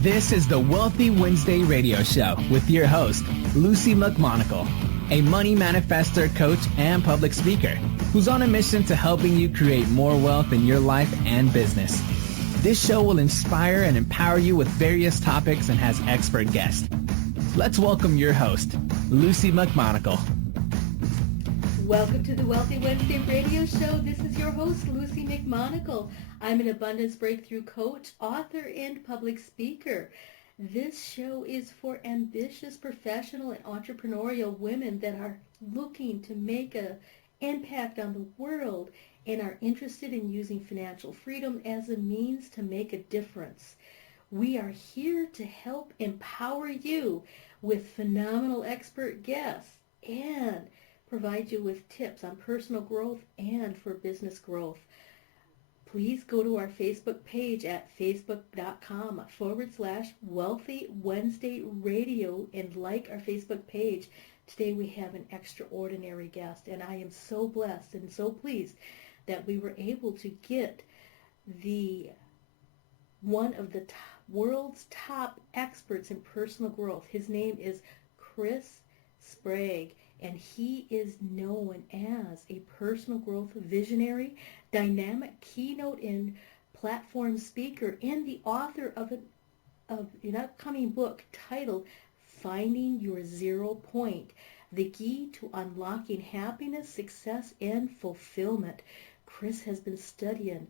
This is the Wealthy Wednesday radio show with your host, Lucy McMonagle, a money manifestor, coach, and public speaker who's on a mission to helping you create more wealth in your life and business. This show will inspire and empower you with various topics and has expert guests. Let's welcome your host, Lucy McMonagle. Welcome to the Wealthy Wednesday radio show. This is your host, Lucy McMonagle. I'm an abundance breakthrough coach, author, and public speaker. This show is for ambitious professional and entrepreneurial women that are looking to make an impact on the world and are interested in using financial freedom as a means to make a difference. We are here to help empower you with phenomenal expert guests and provide you with tips on personal growth and for business growth. Please go to our Facebook page at facebook.com/Wealthy Wednesday Radio and like our Facebook page. Today we have an extraordinary guest, and I am so blessed and so pleased that we were able to get one of the world's top experts in personal growth. His name is Chris Sprague, and he is known as a personal growth visionary, dynamic keynote and platform speaker, and the author of an upcoming book titled Finding Your Zero Point, the Key to Unlocking Happiness, Success, and Fulfillment. Chris has been studying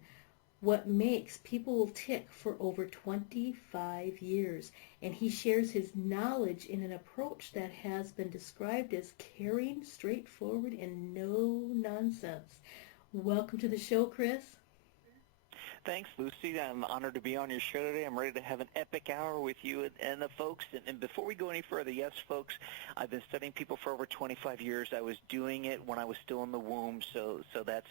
what makes people tick for over 25 years, and he shares his knowledge in an approach that has been described as caring, straightforward, and no nonsense. Welcome to the show, Chris. Thanks, Lucy. I'm honored to be on your show today. I'm ready to have an epic hour with you and the folks. And before we go any further, yes, folks, I've been studying people for over 25 years. I was doing it when I was still in the womb, so that's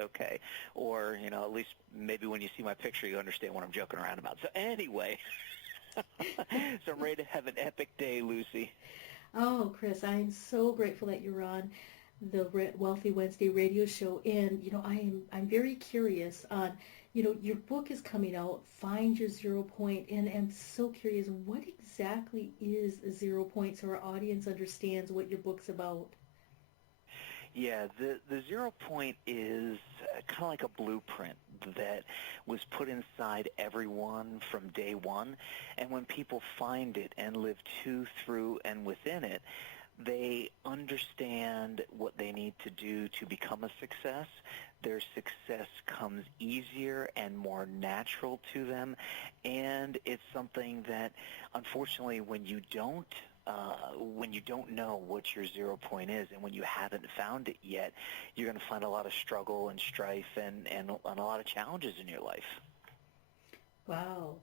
okay. Or, you know, at least maybe when you see my picture, you understand what I'm joking around about. So anyway, so I'm ready to have an epic day, Lucy. Oh, Chris, I am so grateful that you're on the Wealthy Wednesday radio show. And, you know, I'm very curious on, you know, your book is coming out, Find Your Zero Point, and I'm so curious, what exactly is a zero point so our audience understands what your book's about? Yeah, the 0 point is kind of like a blueprint that was put inside everyone from day one, and when people find it and live to, through, and within it, they understand what they need to do to become a success. Their success comes easier and more natural to them, and it's something that, unfortunately, when you don't know what your 0 point is, and when you haven't found it yet, you're going to find a lot of struggle and strife and a lot of challenges in your life. Wow,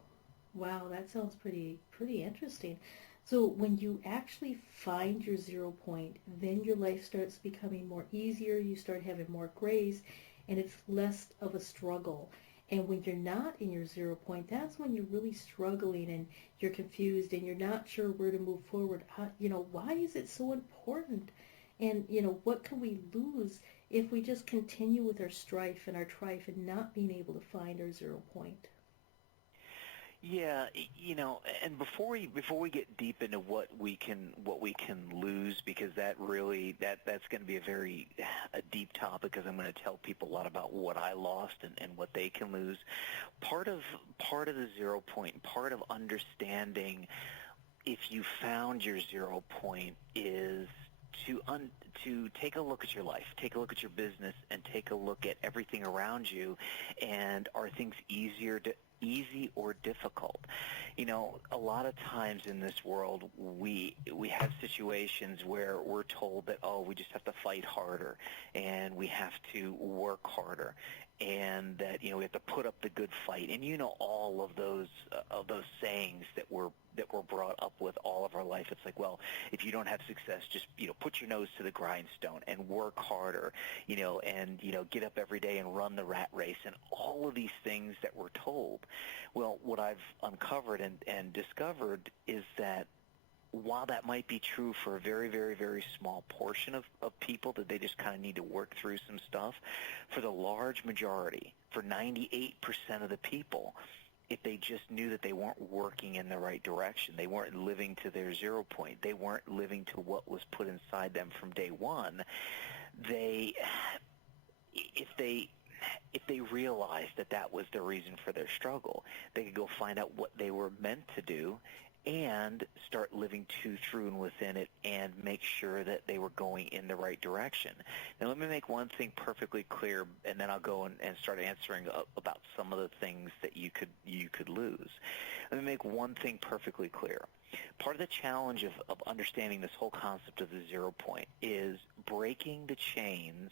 that sounds pretty interesting. So when you actually find your 0 point, then your life starts becoming more easier, you start having more grace, and it's less of a struggle. And when you're not in your 0 point, that's when you're really struggling and you're confused and you're not sure where to move forward. You know, why is it so important? And, you know, what can we lose if we just continue with our strife and our trife and not being able to find our 0 point? Yeah, you know, and before we get deep into what we can lose, because that's going to be a deep topic, because I'm going to tell people a lot about what I lost and what they can lose. Part of the 0 point, part of understanding if you found your 0 point is to take a look at your life, take a look at your business, and take a look at everything around you, and are things easy or difficult? You know, a lot of times in this world, we have situations where we're told that, we just have to fight harder, and we have to work harder, and that, you know, we have to put up the good fight. And you know, all of those sayings that we're brought up with all of our life. It's like, well, if you don't have success, just, you know, put your nose to the grindstone and work harder, you know, and, you know, get up every day and run the rat race, and all of these things that we're told. Well, what I've uncovered and discovered is that while that might be true for a very, very, very small portion of people, that they just kind of need to work through some stuff, for the large majority, for 98% of the people, if they just knew that they weren't working in the right direction, they weren't living to their 0 point, they weren't living to what was put inside them from day one, if they realized that that was the reason for their struggle, they could go find out what they were meant to do and start living to, through, and within it, and make sure that they were going in the right direction. Now, let me make one thing perfectly clear, and then I'll go and start answering about some of the things that you could lose. Let me make one thing perfectly clear. Part of the challenge of understanding this whole concept of the 0 point is breaking the chains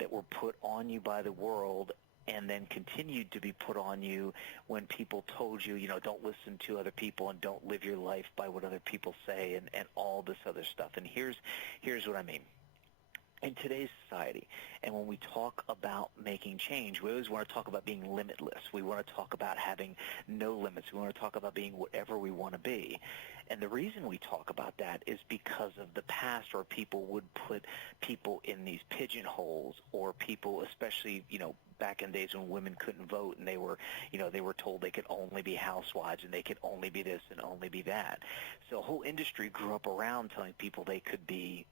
that were put on you by the world and then continued to be put on you when people told you, don't listen to other people and don't live your life by what other people say and all this other stuff. And here's what I mean. In today's society, and when we talk about making change, we always want to talk about being limitless. We want to talk about having no limits. We want to talk about being whatever we want to be. And the reason we talk about that is because of the past, where people would put people in these pigeonholes, or people, especially, back in days when women couldn't vote and they were told they could only be housewives and they could only be this and only be that. So a whole industry grew up around telling people they could be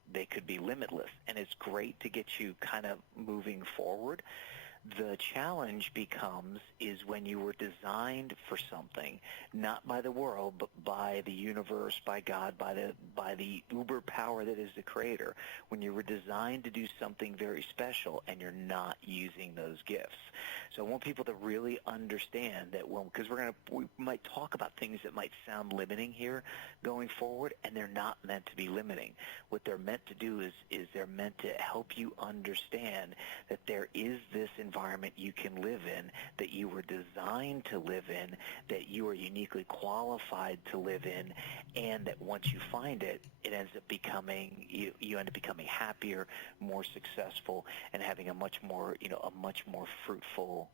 limitless, and it's great to get you kind of moving forward. The challenge is when you were designed for something, not by the world, but by the universe, by God, by the uber power that is the creator, when you were designed to do something very special and you're not using those gifts. So I want people to really understand that, because we might talk about things that might sound limiting here going forward, and they're not meant to be limiting. What they're meant to do is they're meant to help you understand that there is this environment you can live in, that you were designed to live in, that you are uniquely qualified to live in, and that once you find it, it ends up becoming, you end up becoming happier, more successful, and having a much more fruitful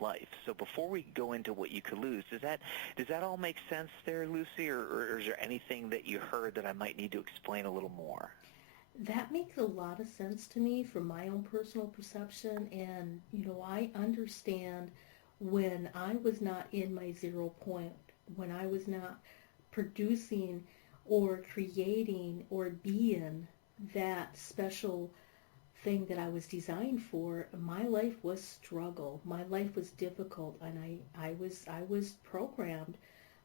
life. So before we go into what you could lose, does that all make sense there, Lucy, or is there anything that you heard that I might need to explain a little more? That makes a lot of sense to me from my own personal perception, and I understand when I was not in my 0 point, when I was not producing or creating or being that special thing that I was designed for. My life was struggle. My life was difficult, and I was programmed,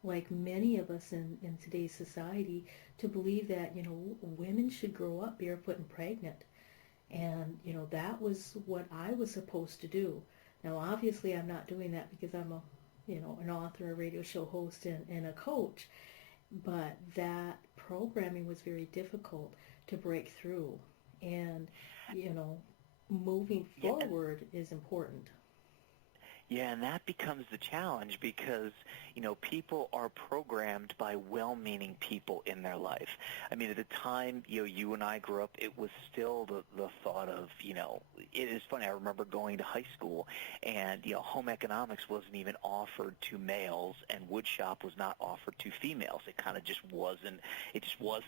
like many of us in today's society, to believe that women should grow up barefoot and pregnant, and that was what I was supposed to do. Now, obviously, I'm not doing that because I'm an author, a radio show host, and a coach. But that programming was very difficult to break through, and moving forward is important. Yeah, and that becomes the challenge because, people are programmed by well-meaning people in their life. I mean, at the time, you and I grew up, it was still the thought of, it is funny, I remember going to high school and, home economics wasn't even offered to males and woodshop was not offered to females. It kind of just wasn't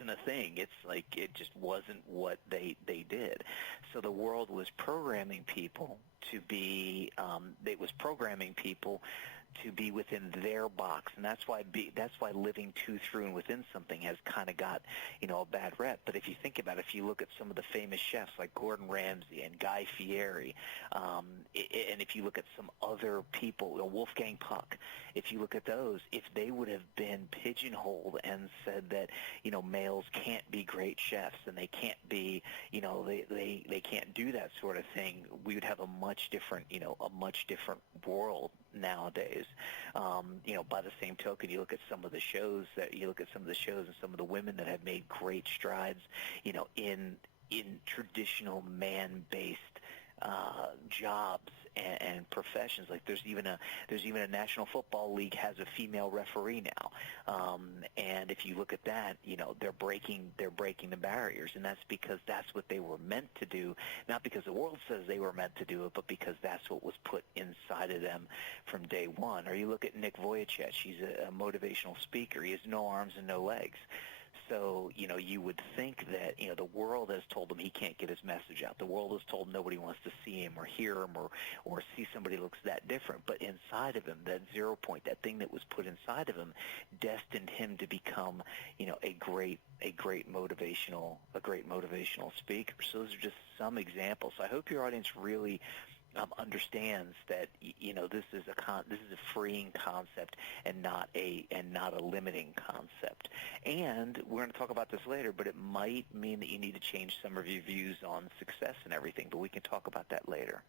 a thing. It's like it just wasn't what they did. So the world was programming people to be within their box, and that's why living to, through, and within something has kind of got a bad rep. But if you think about it, if you look at some of the famous chefs like Gordon Ramsay and Guy Fieri, and if you look at some other people, Wolfgang Puck, if you look at those, if they would have been pigeonholed and said that males can't be great chefs and they can't be they can't do that sort of thing, we would have a much different world nowadays. By the same token, you look at some of the shows and some of the women that have made great strides, in traditional man-based jobs and professions. Like there's even a National Football League has a female referee now, and if you look at that, they're breaking the barriers, and that's because that's what they were meant to do, not because the world says they were meant to do it, but because that's what was put inside of them from day one. Or you look at Nick Vujicic, he's a motivational speaker. He has no arms and no legs. So, you would think that, the world has told him he can't get his message out. The world has told him nobody wants to see him or hear him or see somebody who looks that different. But inside of him, that 0 point, that thing that was put inside of him, destined him to become, a great motivational speaker. So those are just some examples. So I hope your audience really understands that this is a freeing concept and not a limiting concept. And we're going to talk about this later, but it might mean that you need to change some of your views on success and everything. But we can talk about that later.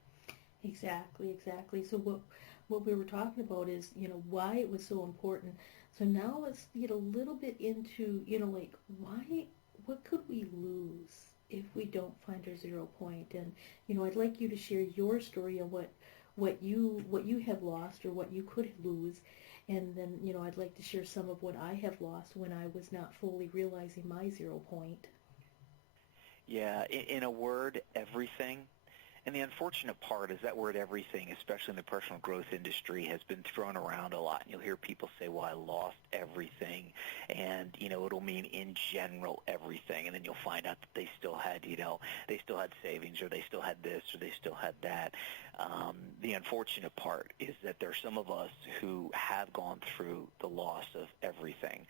Exactly. So what we were talking about is why it was so important. So now let's get a little bit into like what could we lose if we don't find our 0 point? And I'd like you to share your story of what you have lost or what you could lose, and then I'd like to share some of what I have lost when I was not fully realizing my 0 point. Yeah, in a word, everything. And the unfortunate part is that word everything, especially in the personal growth industry, has been thrown around a lot. And you'll hear people say, well, I lost everything. And, it'll mean in general everything. And then you'll find out that they still had, they still had savings, or they still had this, or they still had that. The unfortunate part is that there are some of us who have gone through the loss of everything.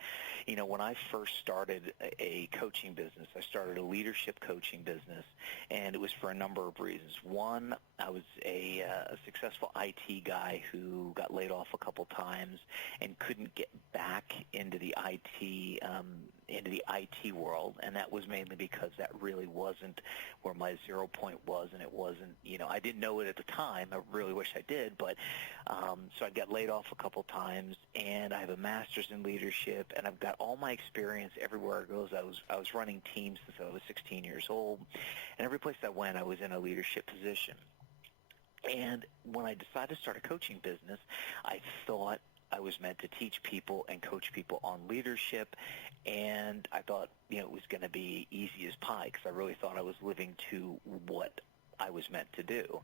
When I first started a coaching business, I started a leadership coaching business, and it was for a number of reasons. One, I was a successful IT guy who got laid off a couple times and couldn't get back into the IT world, and that was mainly because that really wasn't where my 0 point was, and it wasn't, I didn't know it at the time. I really wish I did, but so I got laid off a couple times, and I have a master's in leadership, and I've got all my experience everywhere I go. I was running teams since I was 16 years old, and every place I went, I was in a leadership position. And when I decided to start a coaching business, I thought I was meant to teach people and coach people on leadership, and I thought, it was going to be easy as pie because I really thought I was living to what I was meant to do.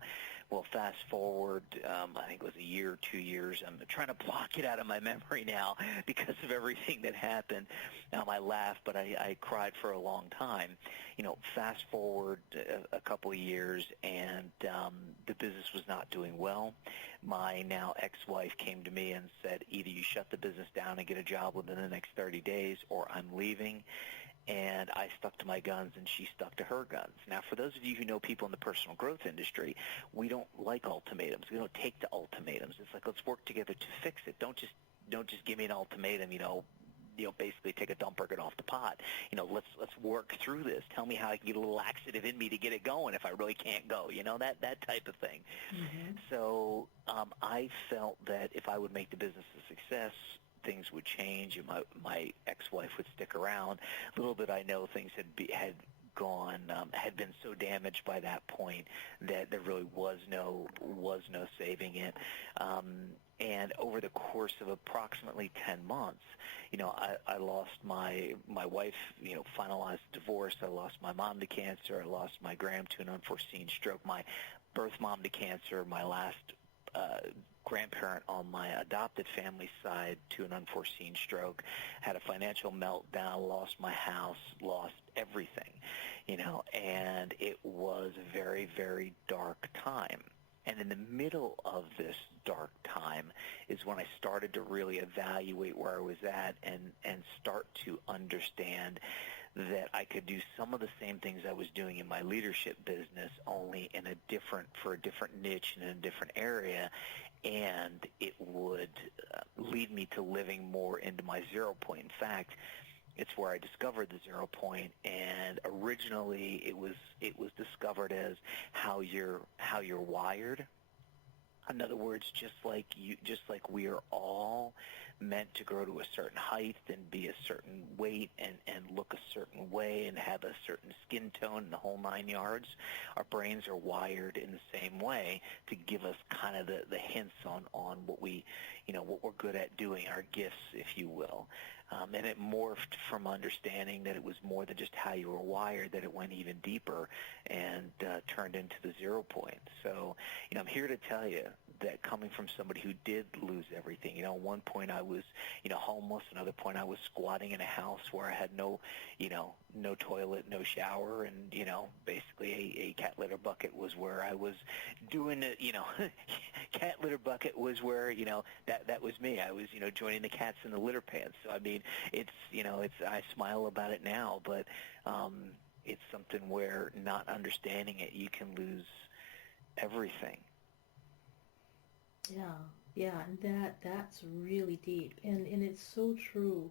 Well, fast forward, I think it was a year, 2 years. I'm trying to block it out of my memory now because of everything that happened. I laugh, but I cried for a long time. Fast forward a couple of years, and the business was not doing well. My now ex-wife came to me and said, either you shut the business down and get a job within the next 30 days, or I'm leaving. And I stuck to my guns, and she stuck to her guns. Now, for those of you who know people in the personal growth industry, we don't like ultimatums. We don't take the ultimatums. It's like, let's work together to fix it. Don't just give me an ultimatum, basically take a dump or get off the pot. Let's work through this. Tell me how I can get a little laxative in me to get it going if I really can't go. That type of thing. Mm-hmm. So I felt that if I would make the business a success, things would change, and my ex-wife would stick around. Little did I know things had been so damaged by that point that there really was no saving it. And over the course of approximately 10 months, I lost my wife, finalized divorce. I lost my mom to cancer. I lost my gram to an unforeseen stroke. My birth mom to cancer. My last grandparent on my adopted family side to an unforeseen stroke, had a financial meltdown, lost my house, lost everything, and it was a very, very dark time. And in the middle of this dark time is when I started to really evaluate where I was at and start to understand that I could do some of the same things I was doing in my leadership business, only for a different niche and in a different area, and it would lead me to living more into my 0 point. In fact, it's where I discovered the 0 point, and originally it was discovered as how you're wired. In other words, just like we are all meant to grow to a certain height and be a certain weight and look a certain way and have a certain skin tone and the whole 9 yards, our brains are wired in the same way to give us kind of the hints on what we're good at doing, our gifts, if you will. And it morphed from understanding that it was more than just how you were wired, that it went even deeper and turned into the 0 point. So, I'm here to tell you that coming from somebody who did lose everything, at one point I was, homeless, another point I was squatting in a house where I had no toilet, no shower, and, basically a cat litter bucket was where I was doing it, cat litter bucket was where, that was me. I was, joining the cats in the litter pants. So, I mean, it's I smile about it now, but it's something where not understanding it, you can lose everything. Yeah, and that's really deep, and it's so true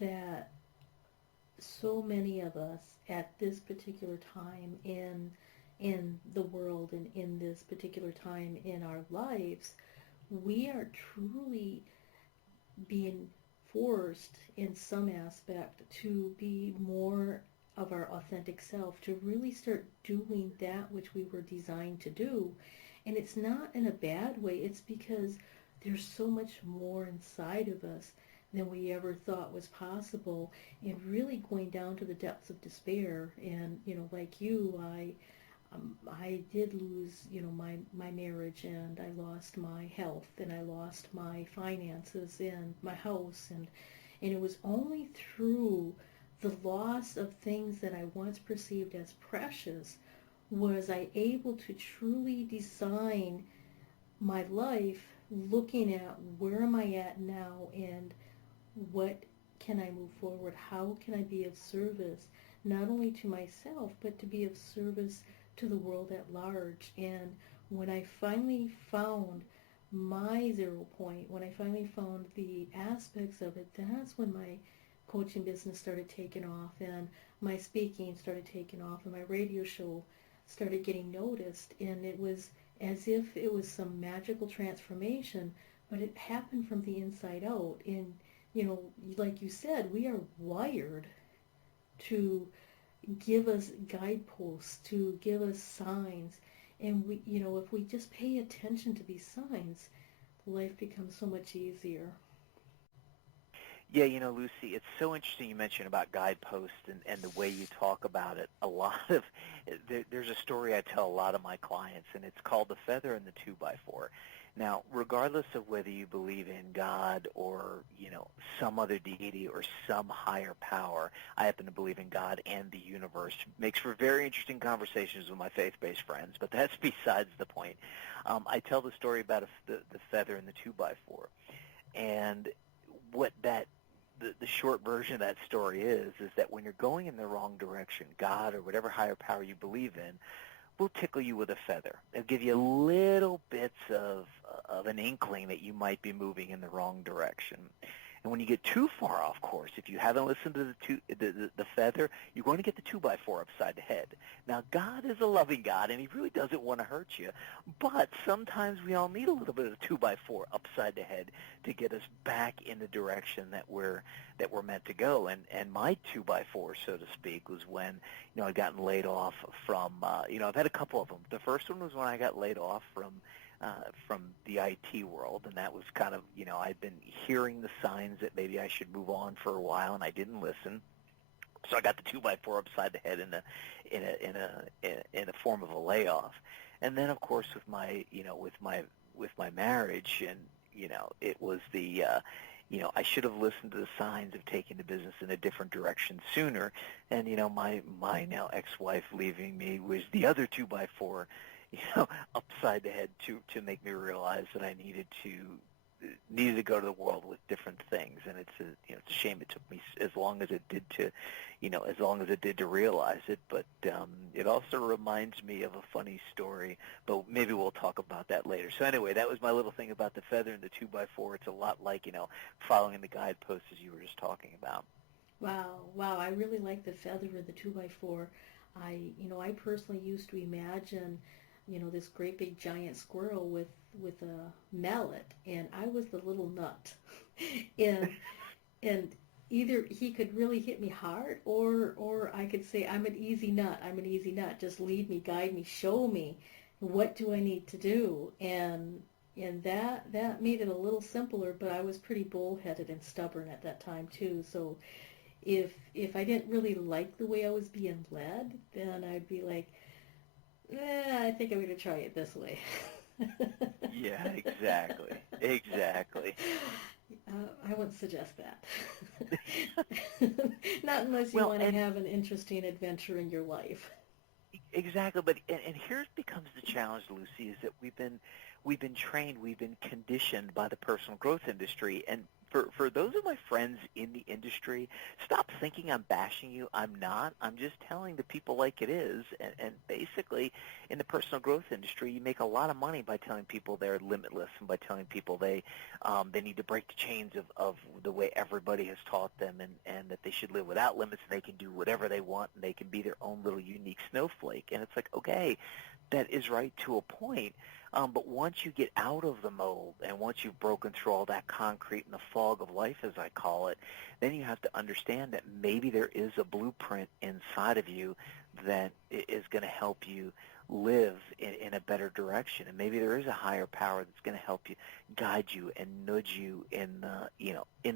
that so many of us at this particular time in the world and in this particular time in our lives, we are truly being forced in some aspect to be more of our authentic self, to really start doing that which we were designed to do. And it's not in a bad way. It's because there's so much more inside of us than we ever thought was possible, and really going down to the depths of despair. And, like you, I did lose, my marriage, and I lost my health, and I lost my finances and my house, and it was only through the loss of things that I once perceived as precious was I able to truly design my life looking at where am I at now and what can I move forward, how can I be of service, not only to myself, but to be of service to the world at large. And when I finally found my 0 point, when I finally found the aspects of it, that's when my coaching business started taking off, and my speaking started taking off, and my radio show started getting noticed. And it was as if it was some magical transformation, but it happened from the inside out. And, like you said, we are wired to give us guideposts, to give us signs. And we, if we just pay attention to these signs, life becomes so much easier. Yeah, Lucy, it's so interesting you mentioned about guideposts and the way you talk about it. There's a story I tell a lot of my clients, and it's called The Feather and the 2x4. Now, regardless of whether you believe in God or, some other deity or some higher power, I happen to believe in God and the universe. Makes for very interesting conversations with my faith-based friends, but that's besides the point. I tell the story about the feather and the 2x4. And what the short version of that story is that when you're going in the wrong direction, God or whatever higher power you believe in will tickle you with a feather. They'll give you little bits of an inkling that you might be moving in the wrong direction. And when you get too far off course, if you haven't listened to the feather, you're going to get the 2x4 upside the head. Now, God is a loving God, and he really doesn't want to hurt you. But sometimes we all need a little bit of 2x4 upside the head to get us back in the direction that we're meant to go. And my 2x4, so to speak, was when I'd gotten laid off from I've had a couple of them. The first one was when I got laid off from the IT world, and that was kind of, I'd been hearing the signs that maybe I should move on for a while, and I didn't listen. So I got the 2x4 upside the head in a form of a layoff. And then, of course, with my marriage, and it was the I should have listened to the signs of taking the business in a different direction sooner. And my now ex-wife leaving me was the other 2x4 upside the head to make me realize that I needed to go to the world with different things. And it's a shame it took me as long as it did to realize it. But it also reminds me of a funny story, but maybe we'll talk about that later. So anyway, that was my little thing about the feather and the 2x4. It's a lot like, following the guideposts as you were just talking about. Wow, I really like the feather and the 2x4. I personally used to imagine this great big giant squirrel with a mallet, and I was the little nut. and either he could really hit me hard, or I could say, I'm an easy nut. Just lead me, guide me, show me what do I need to do. And And that made it a little simpler, but I was pretty bullheaded and stubborn at that time too. So if I didn't really like the way I was being led, then I'd be like, I think I'm going to try it this way. Yeah, exactly. Exactly. I wouldn't suggest that. Not unless you want to have an interesting adventure in your life. Exactly, but and here becomes the challenge, Lucy, is that we've been trained, we've been conditioned by the personal growth industry, and for those of my friends in the industry, stop thinking I'm bashing you. I'm not. I'm just telling the people like it is, and basically, in the personal growth industry, you make a lot of money by telling people they're limitless and by telling people they need to break the chains of the way everybody has taught them, and that they should live without limits, and they can do whatever they want, and they can be their own little unique snowflake. And it's like, okay, that is right to a point. But once you get out of the mold and once you've broken through all that concrete and the fog of life, as I call it, then you have to understand that maybe there is a blueprint inside of you that is going to help you live in a better direction. And maybe there is a higher power that's going to help you, guide you, and nudge you in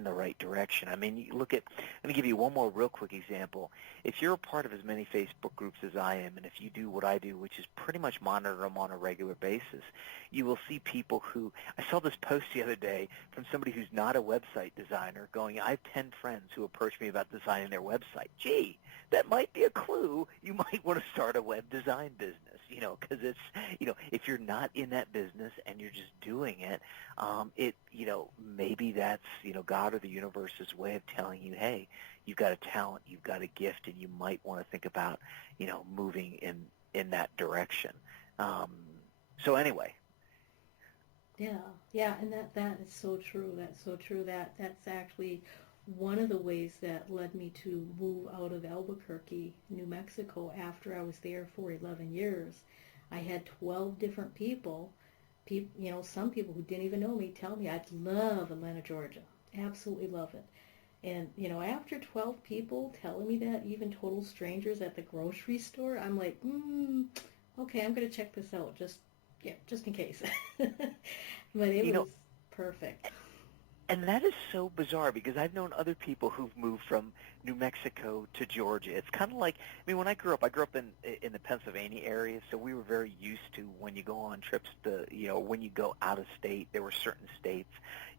the right direction. I mean, you look at, let me give you one more real quick example. If you're a part of as many Facebook groups as I am, and if you do what I do, which is pretty much monitor them on a regular basis, you will see people who, I saw this post the other day from somebody who's not a website designer going, I have 10 friends who approach me about designing their website. Gee, that might be a clue. You might want to start a web design business, because it's, if you're not in that business and you're just doing it, maybe that's, God or the universe's way of telling you, hey, you've got a talent, you've got a gift, and you might want to think about, moving in that direction. So anyway. Yeah, and that is so true. That's so true. That's actually one of the ways that led me to move out of Albuquerque, New Mexico, after I was there for 11 years. I had 12 different people, some people who didn't even know me, tell me I'd love Atlanta, Georgia. Absolutely love it. And, after 12 people telling me that, even total strangers at the grocery store, I'm like, okay, I'm going to check this out just in case. But it was perfect. And that is so bizarre because I've known other people who've moved from New Mexico to Georgia. It's kind of like, when I grew up in the Pennsylvania area, so we were very used to when you go on trips to, when you go out of state, there were certain states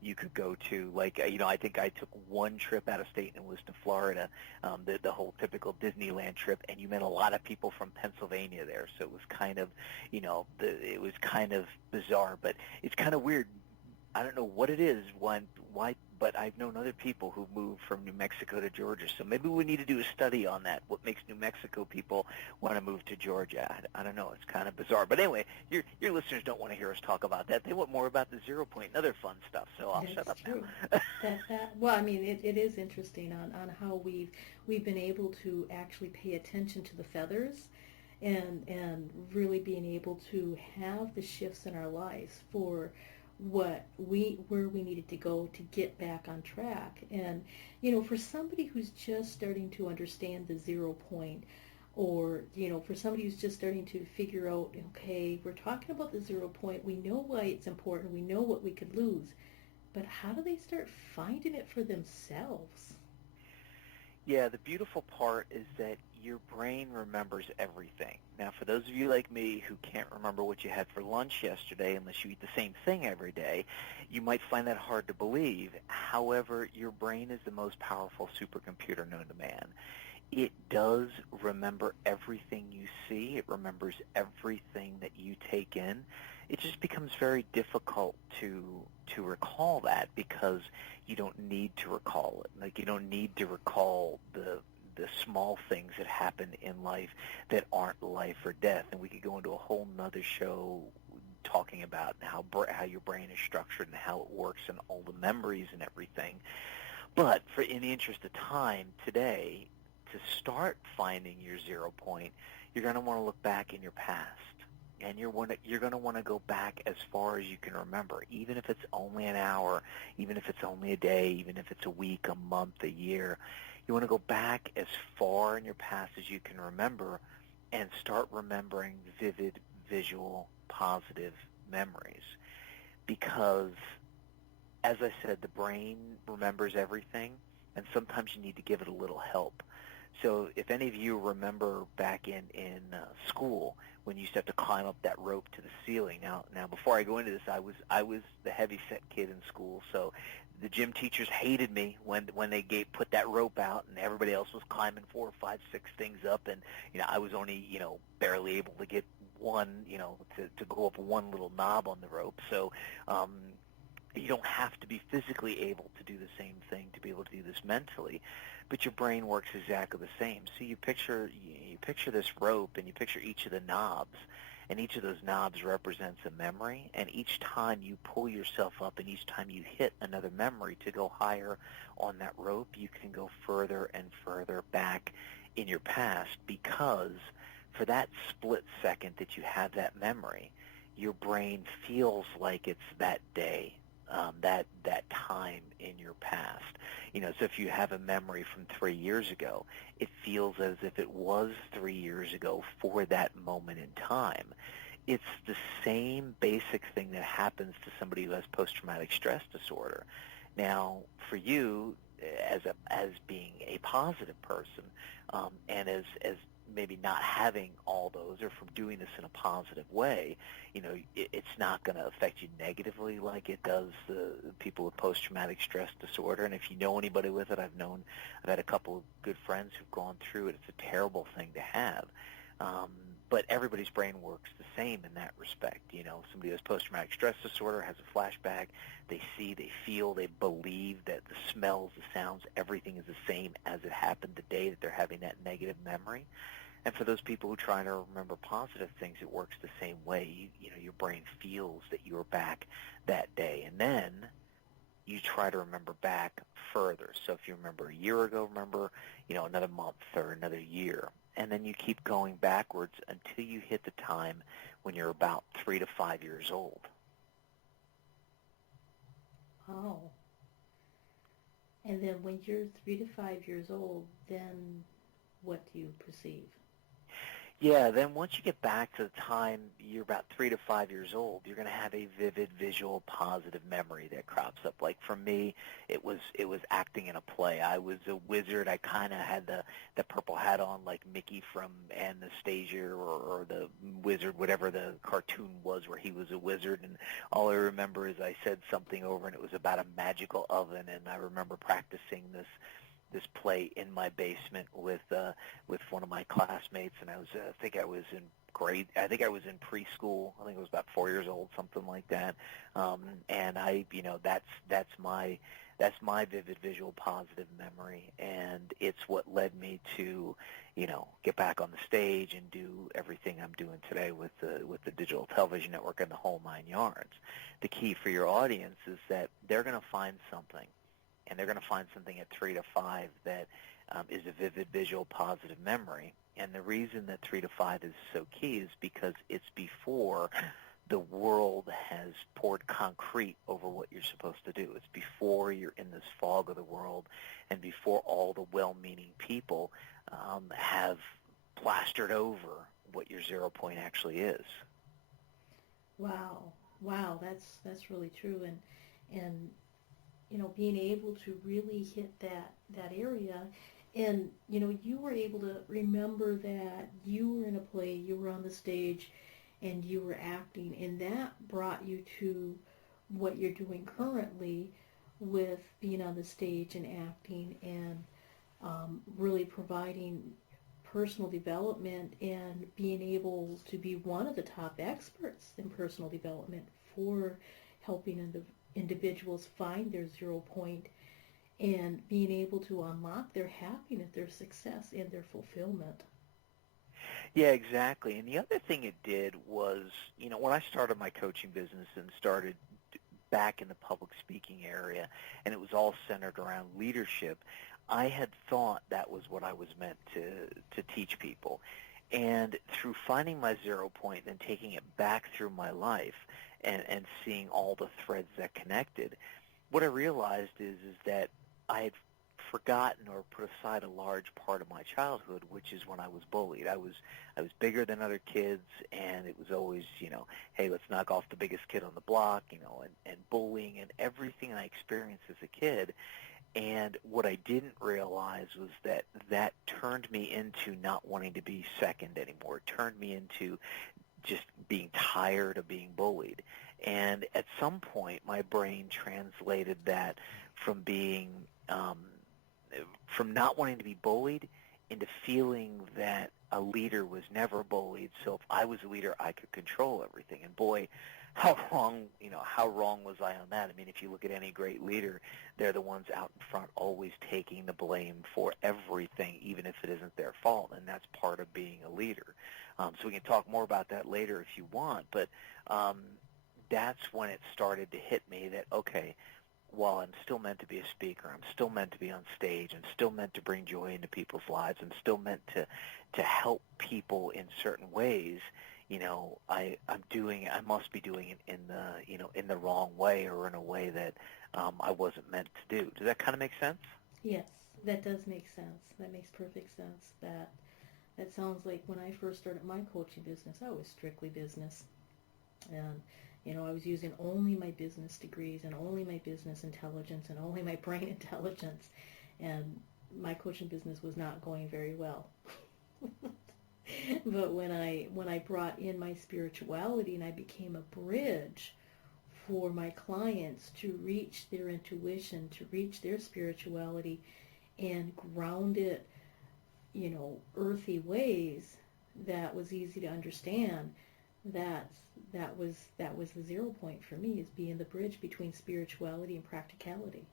you could go to. Like, I think I took one trip out of state and it was to Florida, the whole typical Disneyland trip, and you met a lot of people from Pennsylvania there. So it was kind of, it was kind of bizarre, but it's kind of weird. I don't know what it is, why, but I've known other people who moved from New Mexico to Georgia. So maybe we need to do a study on that. What makes New Mexico people want to move to Georgia? I don't know. It's kind of bizarre. But anyway, your listeners don't want to hear us talk about that. They want more about the 0 point and other fun stuff. So I'll shut up now. Well, it is interesting on how we've been able to actually pay attention to the feathers and really being able to have the shifts in our lives for where we needed to go to get back on track. And for somebody who's just starting to understand the 0 point, or for somebody who's just starting to figure out, okay, we're talking about the 0 point, we know why it's important, we know what we could lose, but how do they start finding it for themselves? Yeah, the beautiful part is that your brain remembers everything. Now, for those of you like me who can't remember what you had for lunch yesterday unless you eat the same thing every day, you might find that hard to believe. However, your brain is the most powerful supercomputer known to man. It does remember everything you see. It remembers everything that you take in. It just becomes very difficult to recall that because you don't need to recall it. Like, you don't need to recall the small things that happen in life that aren't life or death. And we could go into a whole nother show talking about how your brain is structured and how it works and all the memories and everything. But in the interest of time today, to start finding your 0 point, you're going to want to look back in your past. And you're going to want to go back as far as you can remember, even if it's only an hour, even if it's only a day, even if it's a week, a month, a year. You want to go back as far in your past as you can remember and start remembering vivid, visual, positive memories. because, as I said, the brain remembers everything, and sometimes you need to give it a little help. So if any of you remember back in school when you used to have to climb up that rope to the ceiling. Now before I go into this, I was the heavy set kid in school, so the gym teachers hated me when they put that rope out and everybody else was climbing 4, 5, 6 things up, and I was only barely able to get one to go up one little knob on the rope. So you don't have to be physically able to do the same thing to be able to do this mentally, but your brain works exactly the same. So you picture this rope, and you picture each of the knobs, and each of those knobs represents a memory, and each time you pull yourself up and each time you hit another memory to go higher on that rope, you can go further and further back in your past, because for that split second that you have that memory, your brain feels like it's that day, that time in your past. So if you have a memory from 3 years ago, it feels as if it was 3 years ago for that moment in time. It's the same basic thing that happens to somebody who has post-traumatic stress disorder. Now, for you, as being a positive person, and as maybe not having all those, or from doing this in a positive way, it's not going to affect you negatively like it does the people with post-traumatic stress disorder. And if you know anybody with it, I've had a couple of good friends who've gone through it. It's a terrible thing to have. But everybody's brain works the same in that respect. Somebody who has post-traumatic stress disorder has a flashback. They see, they feel, they believe that the smells, the sounds, everything is the same as it happened the day that they're having that negative memory. And for those people who try to remember positive things, it works the same way. Your brain feels that you were back that day. And then you try to remember back further. So if you remember a year ago, remember, another month or another year. And then you keep going backwards until you hit the time when you're about 3 to 5 years old. Oh. And then when you're 3 to 5 years old, then what do you perceive? Yeah, then once you get back to the time you're about 3 to 5 years old, you're going to have a vivid, visual, positive memory that crops up. Like for me, it was acting in a play. I was a wizard. I kind of had the purple hat on, like Mickey from Anastasia, or the wizard, whatever the cartoon was where he was a wizard. And all I remember is I said something over, and it was about a magical oven. And I remember practicing this play in my basement with one of my classmates, and I think I was in preschool. I think I was about 4 years old, something like that. And that's my vivid visual positive memory, and it's what led me to get back on the stage and do everything I'm doing today with the digital television network and the whole 9 yards. The key for your audience is that they're going to find something. And they're going to find something at 3 to 5 that is a vivid, visual, positive memory. And the reason that 3 to 5 is so key is because it's before the world has poured concrete over what you're supposed to do. It's before you're in this fog of the world, and before all the well-meaning people have plastered over what your 0 point actually is. Wow, that's really true, and being able to really hit that area, and you were able to remember that you were in a play, you were on the stage, and you were acting, and that brought you to what you're doing currently with being on the stage and acting, and really providing personal development and being able to be one of the top experts in personal development for helping individuals find their 0 point and being able to unlock their happiness, their success, and their fulfillment. Yeah, exactly. And the other thing it did was, when I started my coaching business and started back in the public speaking area, and it was all centered around leadership, I had thought that was what I was meant to teach people. And through finding my 0 point and taking it back through my life and seeing all the threads that connected, what I realized is that I had forgotten or put aside a large part of my childhood, which is when I was bullied. I was bigger than other kids, and it was always, hey, let's knock off the biggest kid on the block, and bullying and everything I experienced as a kid. And what I didn't realize was that turned me into not wanting to be second anymore. It turned me into just being tired of being bullied. And at some point, my brain translated that from being, from not wanting to be bullied into feeling that a leader was never bullied. So if I was a leader, I could control everything. And boy, how wrong was I on that? I mean, if you look at any great leader, they're the ones out in front always taking the blame for everything, even if it isn't their fault. And that's part of being a leader. So we can talk more about that later if you want. But that's when it started to hit me that, okay, while I'm still meant to be a speaker, I'm still meant to be on stage, I'm still meant to bring joy into people's lives, I'm still meant to help people in certain ways, I must be doing it in the wrong way, or in a way that I wasn't meant to do. Does that kind of make sense? Yes, that does make sense. That makes perfect sense. That sounds like when I first started my coaching business, I was strictly business. And I was using only my business degrees and only my business intelligence and only my brain intelligence. And my coaching business was not going very well. But when I brought in my spirituality and I became a bridge for my clients to reach their intuition, to reach their spirituality and ground it, earthy ways that was easy to understand, that was the 0 point for me, is being the bridge between spirituality and practicality.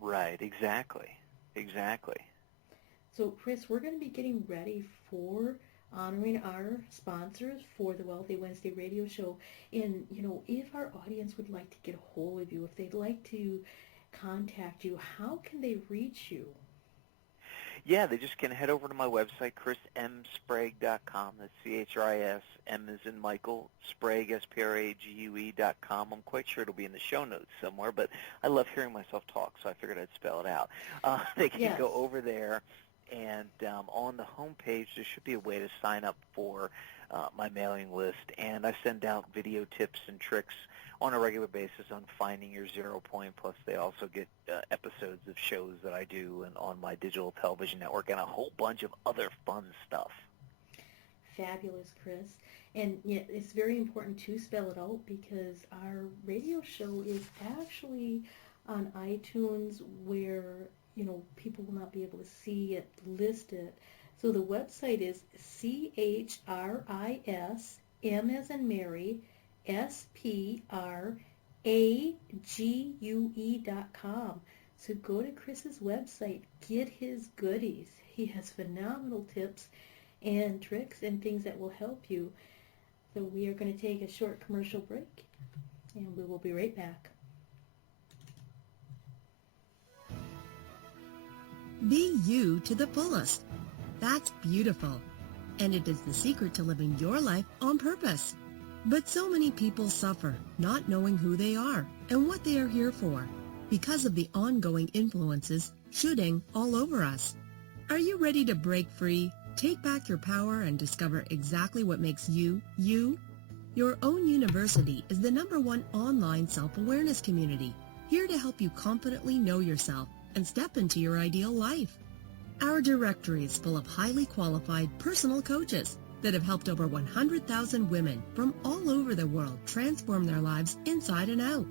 Right, exactly. So, Chris, we're going to be getting ready for honoring our sponsors for the Wealthy Wednesday radio show. And, if our audience would like to get a hold of you, if they'd like to contact you, how can they reach you? Yeah, they just can head over to my website, chrismsprague.com. That's C-H-R-I-S, M as in Michael, Sprague, S-P-R-A-G-U-E.com. I'm quite sure it'll be in the show notes somewhere, but I love hearing myself talk, so I figured I'd spell it out. They can go over there, and on the home page, there should be a way to sign up for my mailing list, and I send out video tips and tricks on a regular basis on finding your 0 point. Plus, they also get episodes of shows that I do and on my digital television network and a whole bunch of other fun stuff. Fabulous, Chris. And it's very important to spell it out, because our radio show is actually on iTunes, where people will not be able to see it listed. So the website is CHRIS, M as in Mary, SPRAGUE.com. So go to Chris's website, get his goodies. He has phenomenal tips and tricks and things that will help you. So we are going to take a short commercial break, and we will be right back. Be you to the fullest. That's beautiful. And it is the secret to living your life on purpose. But so many people suffer not knowing who they are and what they are here for because of the ongoing influences shooting all over us. Are you ready to break free, take back your power, and discover exactly what makes you, you? Your Own University is the #1 online self-awareness community, here to help you confidently know yourself and step into your ideal life. Our directory is full of highly qualified personal coaches that have helped over 100,000 women from all over the world transform their lives inside and out.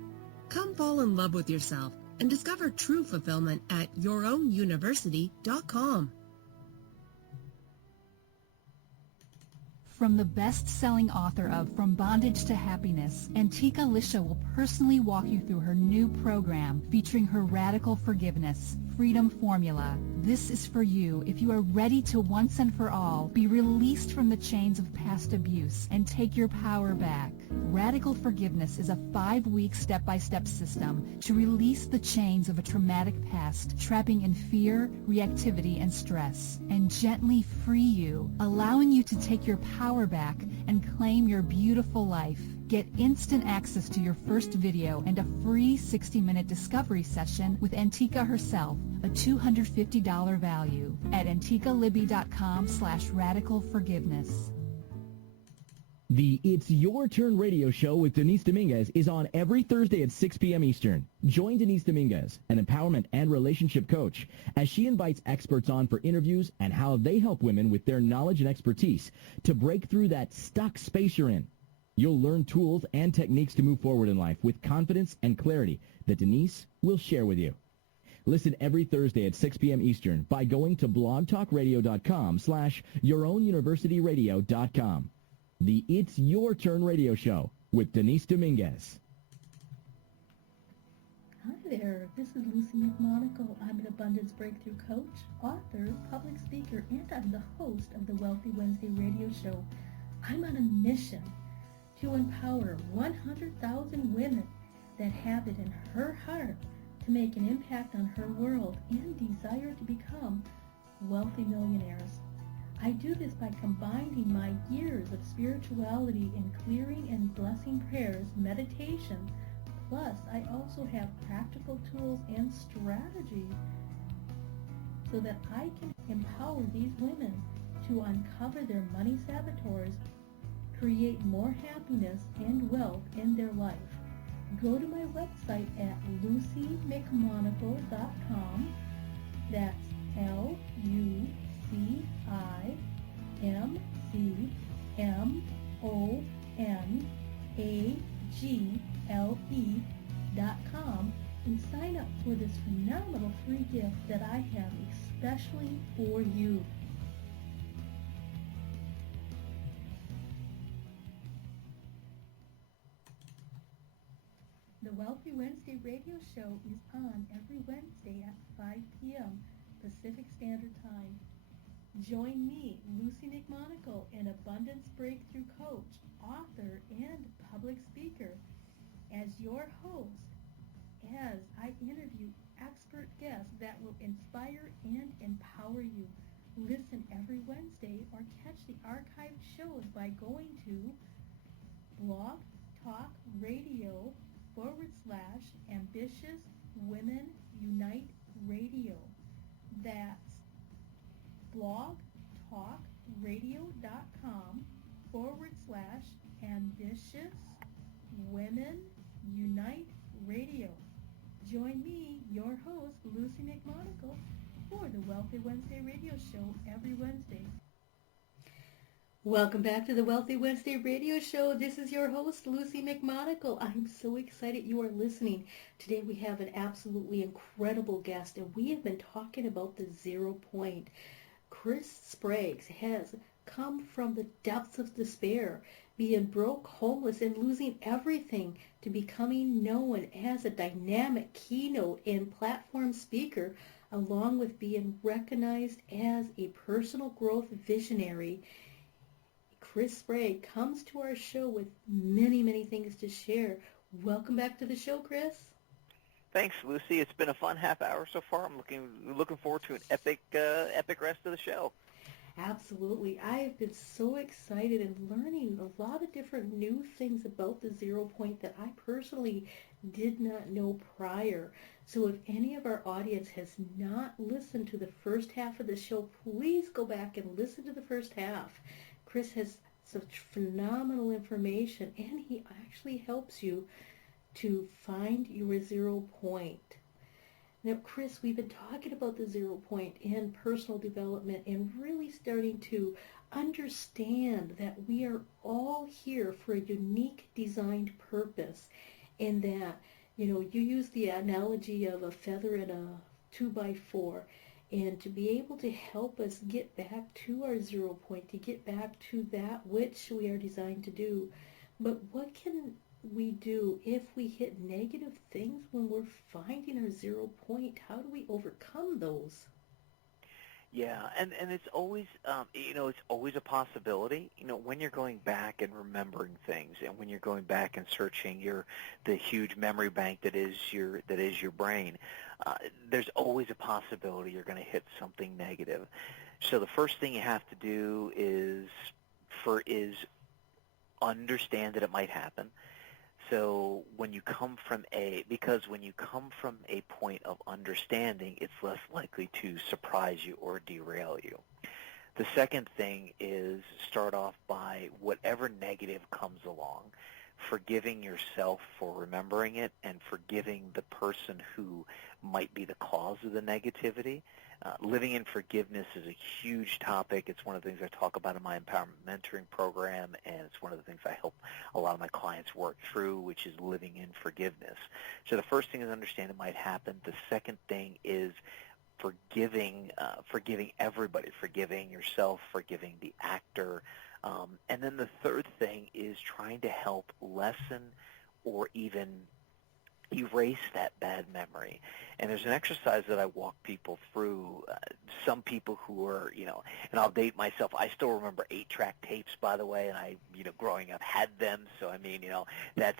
Come fall in love with yourself and discover true fulfillment at yourownuniversity.com. From the best-selling author of From Bondage to Happiness, Antika Lisha will personally walk you through her new program featuring her Radical Forgiveness Freedom Formula. This is for you if you are ready to once and for all be released from the chains of past abuse and take your power back. Radical Radical Forgiveness is a 5-week step-by-step system to release the chains of a traumatic past, trapping in fear, reactivity, and stress, and gently free you, allowing you to take your power back and claim your beautiful life. Get instant access to your first video and a free 60-minute discovery session with Antika herself, a $250 value, at antikalibby.com/radicalforgiveness. The It's Your Turn radio show with Denise Dominguez is on every Thursday at 6 p.m. Eastern. Join Denise Dominguez, an empowerment and relationship coach, as she invites experts on for interviews and how they help women with their knowledge and expertise to break through that stuck space you're in. You'll learn tools and techniques to move forward in life with confidence and clarity that Denise will share with you. Listen every Thursday at 6 p.m. Eastern by going to blogtalkradio.com/yourownuniversityradio.com. The It's Your Turn radio show with Denise Dominguez. Hi there, this is Lucy McMonagle. I'm an abundance breakthrough coach, author, public speaker, and I'm the host of the Wealthy Wednesday radio show. I'm on a mission to empower 100,000 women that have it in her heart to make an impact on her world and desire to become wealthy millionaires. I do this by combining my years of spirituality in clearing and blessing prayers, meditation, plus I also have practical tools and strategies so that I can empower these women to uncover their money saboteurs, create more happiness and wealth in their life. Go to my website at lucymcmonagle.com. That's LucyMcMonagle.com and sign up for this phenomenal free gift that I have especially for you. The Wealthy Wednesday radio show is on every Wednesday at 5 p.m. Pacific Standard Time. Join me, Lucy McMonagle, an abundance breakthrough coach, author, and public speaker, as your host as I interview expert guests that will inspire and empower you. Listen every Wednesday or catch the archived shows by going to Blog Talk Radio /Ambitious Women Unite Radio. That's blogtalkradio.com /Ambitious Women Unite Radio. Join me, your host, Lucy McMonagle, for the Wealthy Wednesday radio show every Wednesday. Welcome back to the Wealthy Wednesday radio show. This is your host, Lucy McMonagle. I'm so excited you are listening. Today we have an absolutely incredible guest, and we have been talking about the 0 point. Chris Sprague has come from the depths of despair, being broke, homeless, and losing everything, to becoming known as a dynamic keynote and platform speaker, along with being recognized as a personal growth visionary. Chris Sprague comes to our show with many, many things to share. Welcome back to the show, Chris. Thanks, Lucy. It's been a fun half hour so far. I'm looking forward to an epic rest of the show. Absolutely. I have been so excited and learning a lot of different new things about the 0 point that I personally did not know prior. So if any of our audience has not listened to the first half of the show, please go back and listen to the first half. Chris has such phenomenal information, and he actually helps you to find your 0 point. Now, Chris, we've been talking about the 0 point and personal development and really starting to understand that we are all here for a unique designed purpose, and that, you use the analogy of a feather in a 2x4, and to be able to help us get back to our 0 point, to get back to that which we are designed to do. But what can we do if we hit negative things when we're finding our 0 point? How do we overcome those? Yeah, and it's always it's always a possibility. When you're going back and remembering things, and when you're going back and searching the huge memory bank that is your brain, there's always a possibility you're going to hit something negative. So the first thing you have to do is understand that it might happen. So when you come from a point of understanding, it's less likely to surprise you or derail you. The second thing is start off by whatever negative comes along, forgiving yourself for remembering it and forgiving the person who might be the cause of the negativity. Living in forgiveness is a huge topic. It's one of the things I talk about in my empowerment mentoring program, and it's one of the things I help a lot of my clients work through, which is living in forgiveness. So the first thing is understand it might happen. The second thing is forgiving everybody, forgiving yourself, forgiving the actor. And then the third thing is trying to help lessen or even erase that bad memory. And there's an exercise that I walk people through. Some people who are, and I'll date myself. I still remember 8-track tapes, by the way, and I, growing up had them. So I mean, that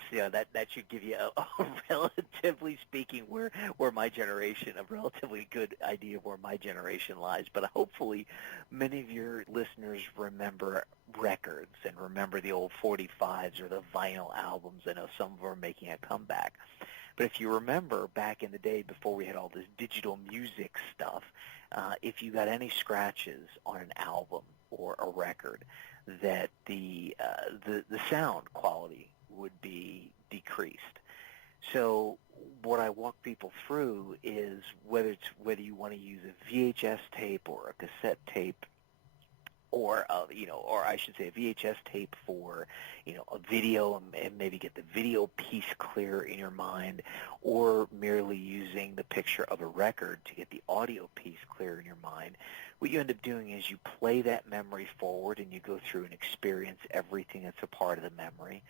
should give you a relatively speaking where my generation, a relatively good idea of where my generation lies. But hopefully, many of your listeners remember records and remember the old 45s or the vinyl albums. I know some of them are making a comeback. But if you remember back in the day before we had all this digital music stuff, if you got any scratches on an album or a record, that the sound quality would be decreased. So what I walk people through is whether you want to use a VHS tape or a cassette tape, or I should say a VHS tape for, a video and maybe get the video piece clear in your mind, or merely using the picture of a record to get the audio piece clear in your mind. What you end up doing is you play that memory forward and you go through and experience everything that's a part of the memory.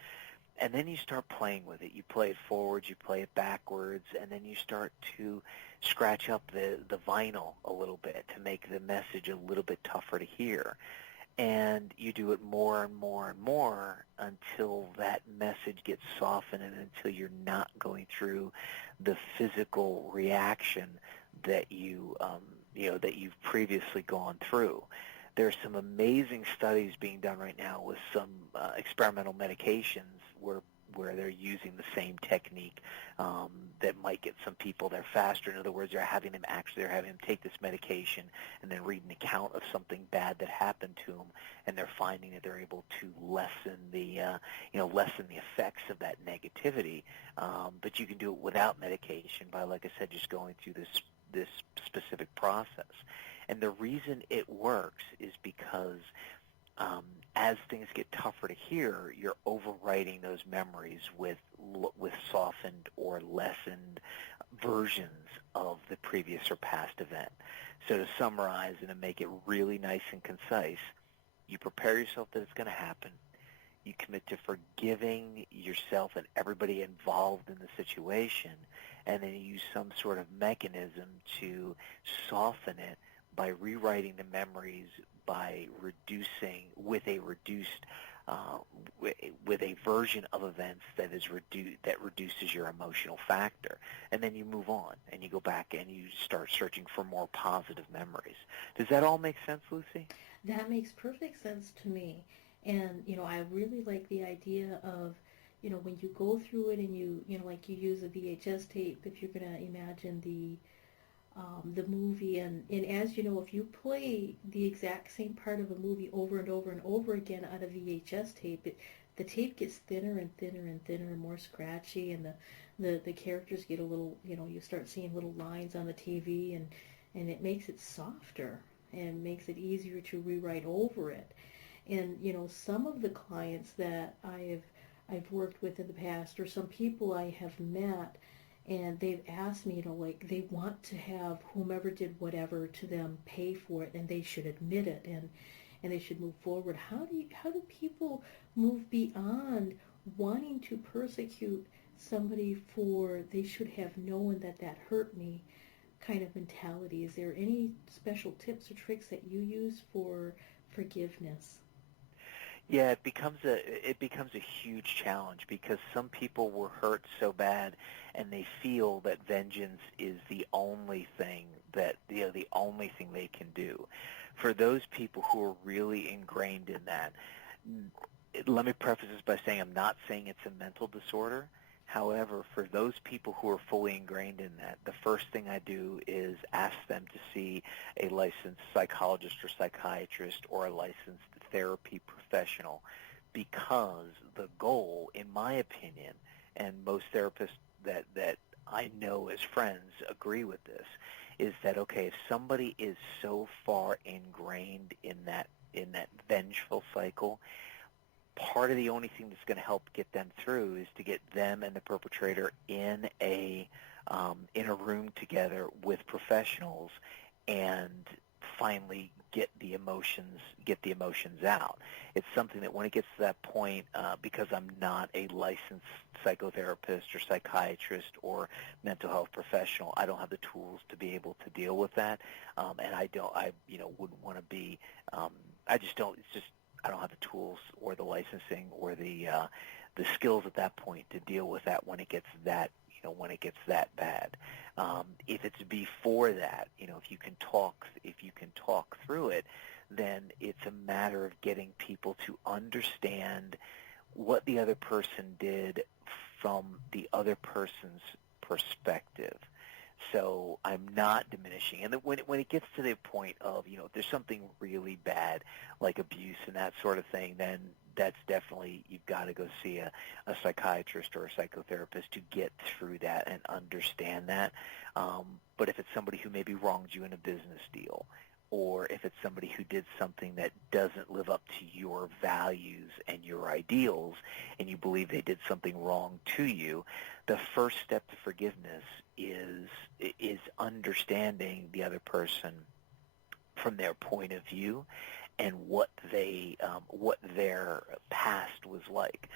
And then you start playing with it. You play it forwards, you play it backwards, and then you start to scratch up the vinyl a little bit to make the message a little bit tougher to hear. And you do it more and more and more until that message gets softened and until you're not going through the physical reaction that you've previously gone through. There's some amazing studies being done right now with some experimental medications where they're using the same technique that might get some people there faster. In other words, they're having them take this medication and then read an account of something bad that happened to them, and they're finding that they're able to lessen the effects of that negativity. But you can do it without medication by, like I said, just going through this specific process. And the reason it works is because as things get tougher to hear, you're overwriting those memories with softened or lessened versions of the previous or past event. So to summarize and to make it really nice and concise, you prepare yourself that it's going to happen. You commit to forgiving yourself and everybody involved in the situation, and then you use some sort of mechanism to soften it by rewriting the memories, by reducing with a version of events that reduces your emotional factor, and then you move on and you go back and you start searching for more positive memories. Does that all make sense, Lucy? That makes perfect sense to me. And I really like the idea of when you go through it and you like you use a VHS tape, if you're going to imagine the movie, and as you know, if you play the exact same part of a movie over and over and over again on a VHS tape, the tape gets thinner and thinner and thinner and more scratchy, and the characters get a little, you start seeing little lines on the TV, and it makes it softer and makes it easier to rewrite over it. And some of the clients that I've worked with in the past, or some people I have met, and they've asked me, like they want to have whomever did whatever to them pay for it, and they should admit it, and they should move forward. How do people move beyond wanting to persecute somebody for they should have known that hurt me, kind of mentality. Is there any special tips or tricks that you use for forgiveness? Yeah, it becomes a huge challenge because some people were hurt so bad, and they feel that vengeance is the only thing that the only thing they can do. For those people who are really ingrained in that, let me preface this by saying I'm not saying it's a mental disorder. However, for those people who are fully ingrained in that, the first thing I do is ask them to see a licensed psychologist or psychiatrist or a licensed therapy professional, because the goal, in my opinion, and most therapists that I know as friends agree with this, is that, okay, if somebody is so far ingrained in that vengeful cycle, part of the only thing that's going to help get them through is to get them and the perpetrator in a room together with professionals and finally get the emotions out. It's something that when it gets to that point, because I'm not a licensed psychotherapist or psychiatrist or mental health professional, I don't have the tools to be able to deal with that, and I wouldn't want to be. I just don't. It's just I don't have the tools or the licensing or the skills at that point to deal with that when it gets that bad. If it's before that, if you can talk through it, then it's a matter of getting people to understand what the other person did from the other person's perspective. So I'm not diminishing. And when it gets to the point of, if there's something really bad, like abuse and that sort of thing, then that's definitely, you've got to go see a psychiatrist or a psychotherapist to get through that and understand that. But if it's somebody who maybe wronged you in a business deal, or if it's somebody who did something that doesn't live up to your values and your ideals, and you believe they did something wrong to you, the first step to forgiveness is understanding the other person from their point of view and what their past was like.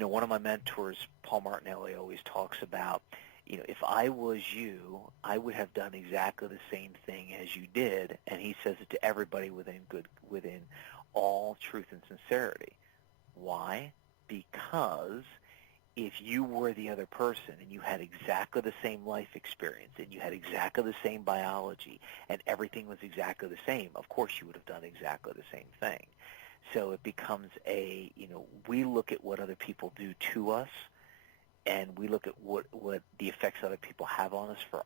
One of my mentors, Paul Martinelli, always talks about, if I was you, I would have done exactly the same thing as you did, and he says it to everybody within all truth and sincerity. Why? Because if you were the other person and you had exactly the same life experience and you had exactly the same biology and everything was exactly the same, of course you would have done exactly the same thing. So it becomes we look at what other people do to us, and we look at what the effects other people have on us from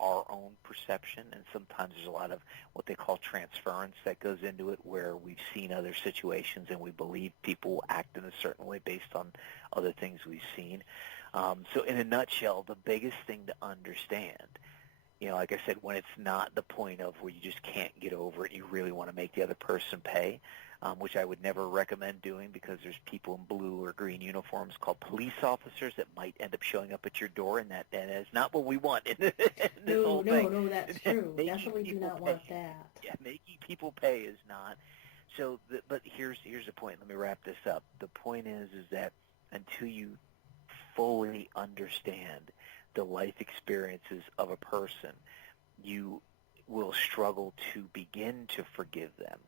our own perception, and sometimes there's a lot of what they call transference that goes into it, where we've seen other situations and we believe people act in a certain way based on other things we've seen. So in a nutshell, the biggest thing to understand, like I said, when it's not the point of where you just can't get over it, you really want to make the other person pay, which I would never recommend doing, because there's people in blue or green uniforms called police officers that might end up showing up at your door, and that is not what we want in this whole thing. No, that's true. Definitely do not want that. Yeah, making people pay is not. So, but here's the point. Let me wrap this up. The point is that until you fully understand the life experiences of a person, you will struggle to begin to forgive them.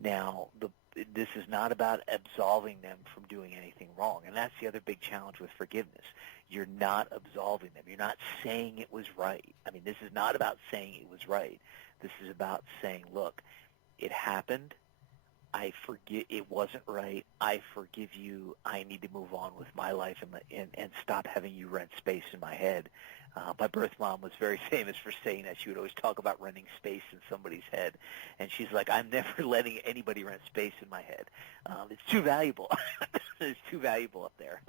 Now, this is not about absolving them from doing anything wrong, and that's the other big challenge with forgiveness. You're not absolving them. You're not saying it was right. I mean, this is not about saying it was right. This is about saying, look, it happened. I forget. It wasn't right. I forgive you. I need to move on with my life and stop having you rent space in my head. My birth mom was very famous for saying that. She would always talk about renting space in somebody's head. And she's like, I'm never letting anybody rent space in my head. It's too valuable. It's too valuable up there.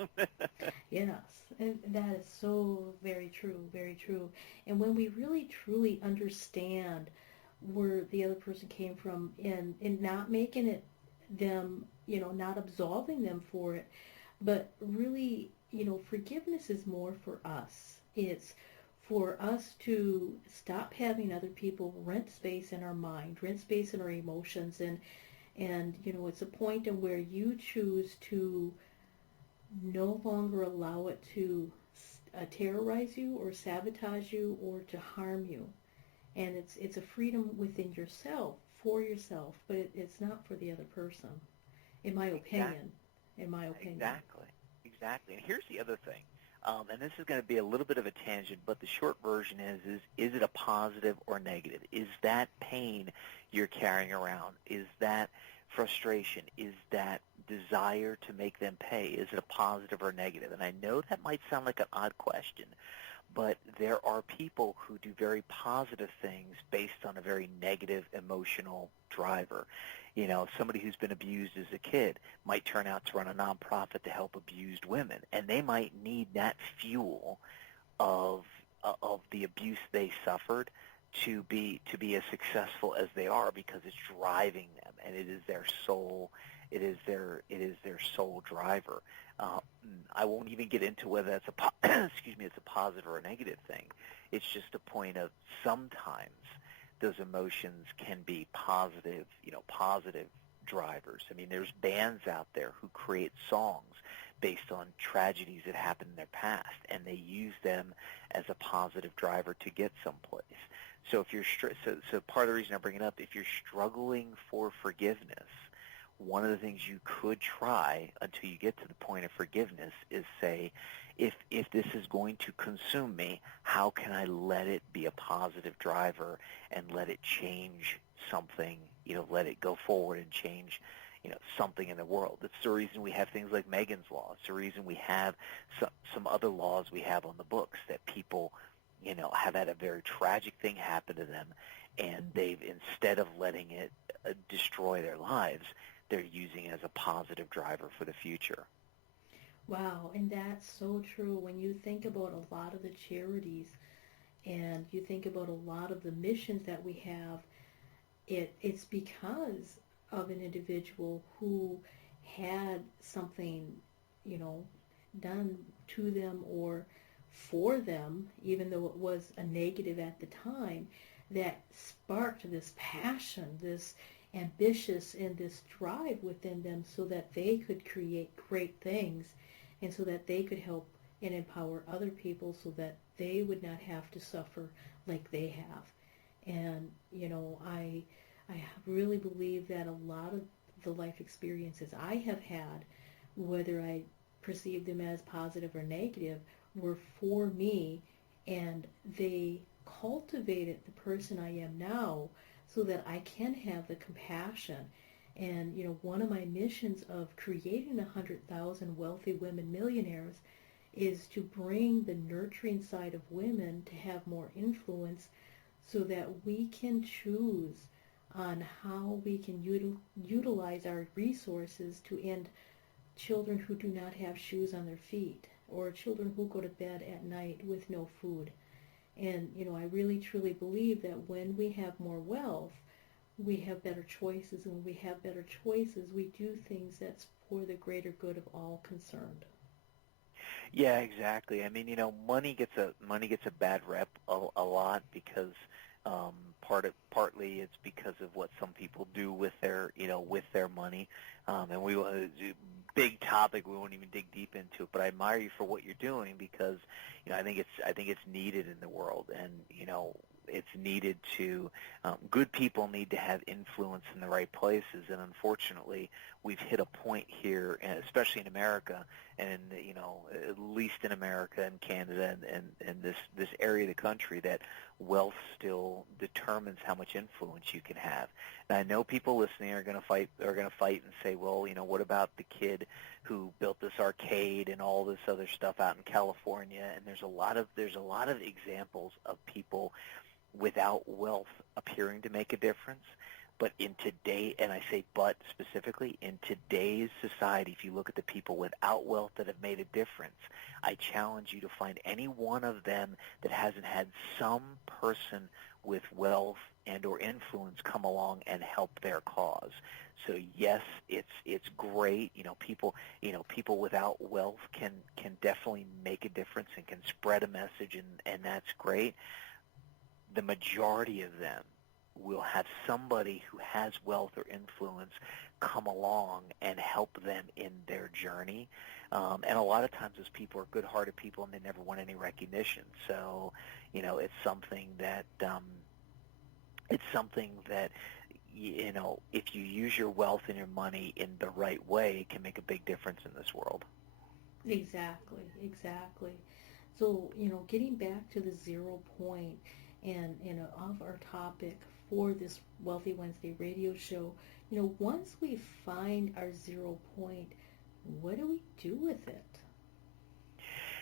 Yes, and that is so very true, very true. And when we really, truly understand where the other person came from and not making it them, not absolving them for it, but really, forgiveness is more for us. It's for us to stop having other people rent space in our mind, rent space in our emotions, and it's a point in where you choose to no longer allow it to terrorize you or sabotage you or to harm you. And it's a freedom within yourself, for yourself, but it's not for the other person, in my opinion. In my opinion. Exactly. And here's the other thing. And this is going to be a little bit of a tangent, but the short version is it a positive or negative? Is that pain you're carrying around? Is that frustration? Is that desire to make them pay? Is it a positive or negative? And I know that might sound like an odd question, but there are people who do very positive things based on a very negative emotional driver. You know, somebody who's been abused as a kid might turn out to run a nonprofit to help abused women, and they might need that fuel of the abuse they suffered to be as successful as they are, because it's driving them, and it is their soul. It is their sole driver. I won't even get into whether that's it's a positive or a negative thing. It's just a point of sometimes those emotions can be positive, positive drivers. I mean, there's bands out there who create songs based on tragedies that happened in their past, and they use them as a positive driver to get someplace. So if you're so part of the reason I bring it up, if you're struggling for forgiveness, one of the things you could try until you get to the point of forgiveness is say, if this is going to consume me, how can I let it be a positive driver and let it change something, let it go forward and change, something in the world. That's the reason we have things like Megan's Law. It's the reason we have some other laws we have on the books that people, have had a very tragic thing happen to them, and they've, instead of letting it destroy their lives, they're using it as a positive driver for the future. Wow, and that's so true. When you think about a lot of the charities and you think about a lot of the missions that we have, it's because of an individual who had something, done to them or for them, even though it was a negative at the time, that sparked this passion, this ambitious, and this drive within them so that they could create great things and so that they could help and empower other people so that they would not have to suffer like they have. And, I really believe that a lot of the life experiences I have had, whether I perceive them as positive or negative, were for me, and they cultivated the person I am now so that I can have the compassion. And, one of my missions of creating 100,000 wealthy women millionaires is to bring the nurturing side of women to have more influence so that we can choose on how we can utilize our resources to end children who do not have shoes on their feet, or children who go to bed at night with no food. And, I really truly believe that when we have more wealth, we have better choices, and when we have better choices, we do things that's for the greater good of all concerned. Yeah, exactly. I mean, money gets a bad rep a lot because partly it's because of what some people do with their money, and we big topic we won't even dig deep into it. But I admire you for what you're doing because I think it's needed in the world, and it's needed to good people need to have influence in the right places, and unfortunately we've hit a point here, especially in America, and at least in America and Canada and this area of the country, that wealth still determines how much influence you can have. And I know people listening are going to fight and say, well, what about the kid who built this arcade and all this other stuff out in California? And there's a lot of examples of people without wealth appearing to make a difference. But in today, and I say but specifically, in today's society, if you look at the people without wealth that have made a difference, I challenge you to find any one of them that hasn't had some person with wealth and or influence come along and help their cause. So yes, it's great. People without wealth can definitely make a difference and can spread a message, and that's great. The majority of them will have somebody who has wealth or influence come along and help them in their journey. And a lot of times those people are good-hearted people, and they never want any recognition. So, it's something that it's something that, you know, if you use your wealth and your money in the right way, it can make a big difference in this world. Exactly, exactly. So, you know, getting back to the 0 point and, you know, of our topic for this Wealthy Wednesday radio show, you know, once we find our 0 point, what do we do with it?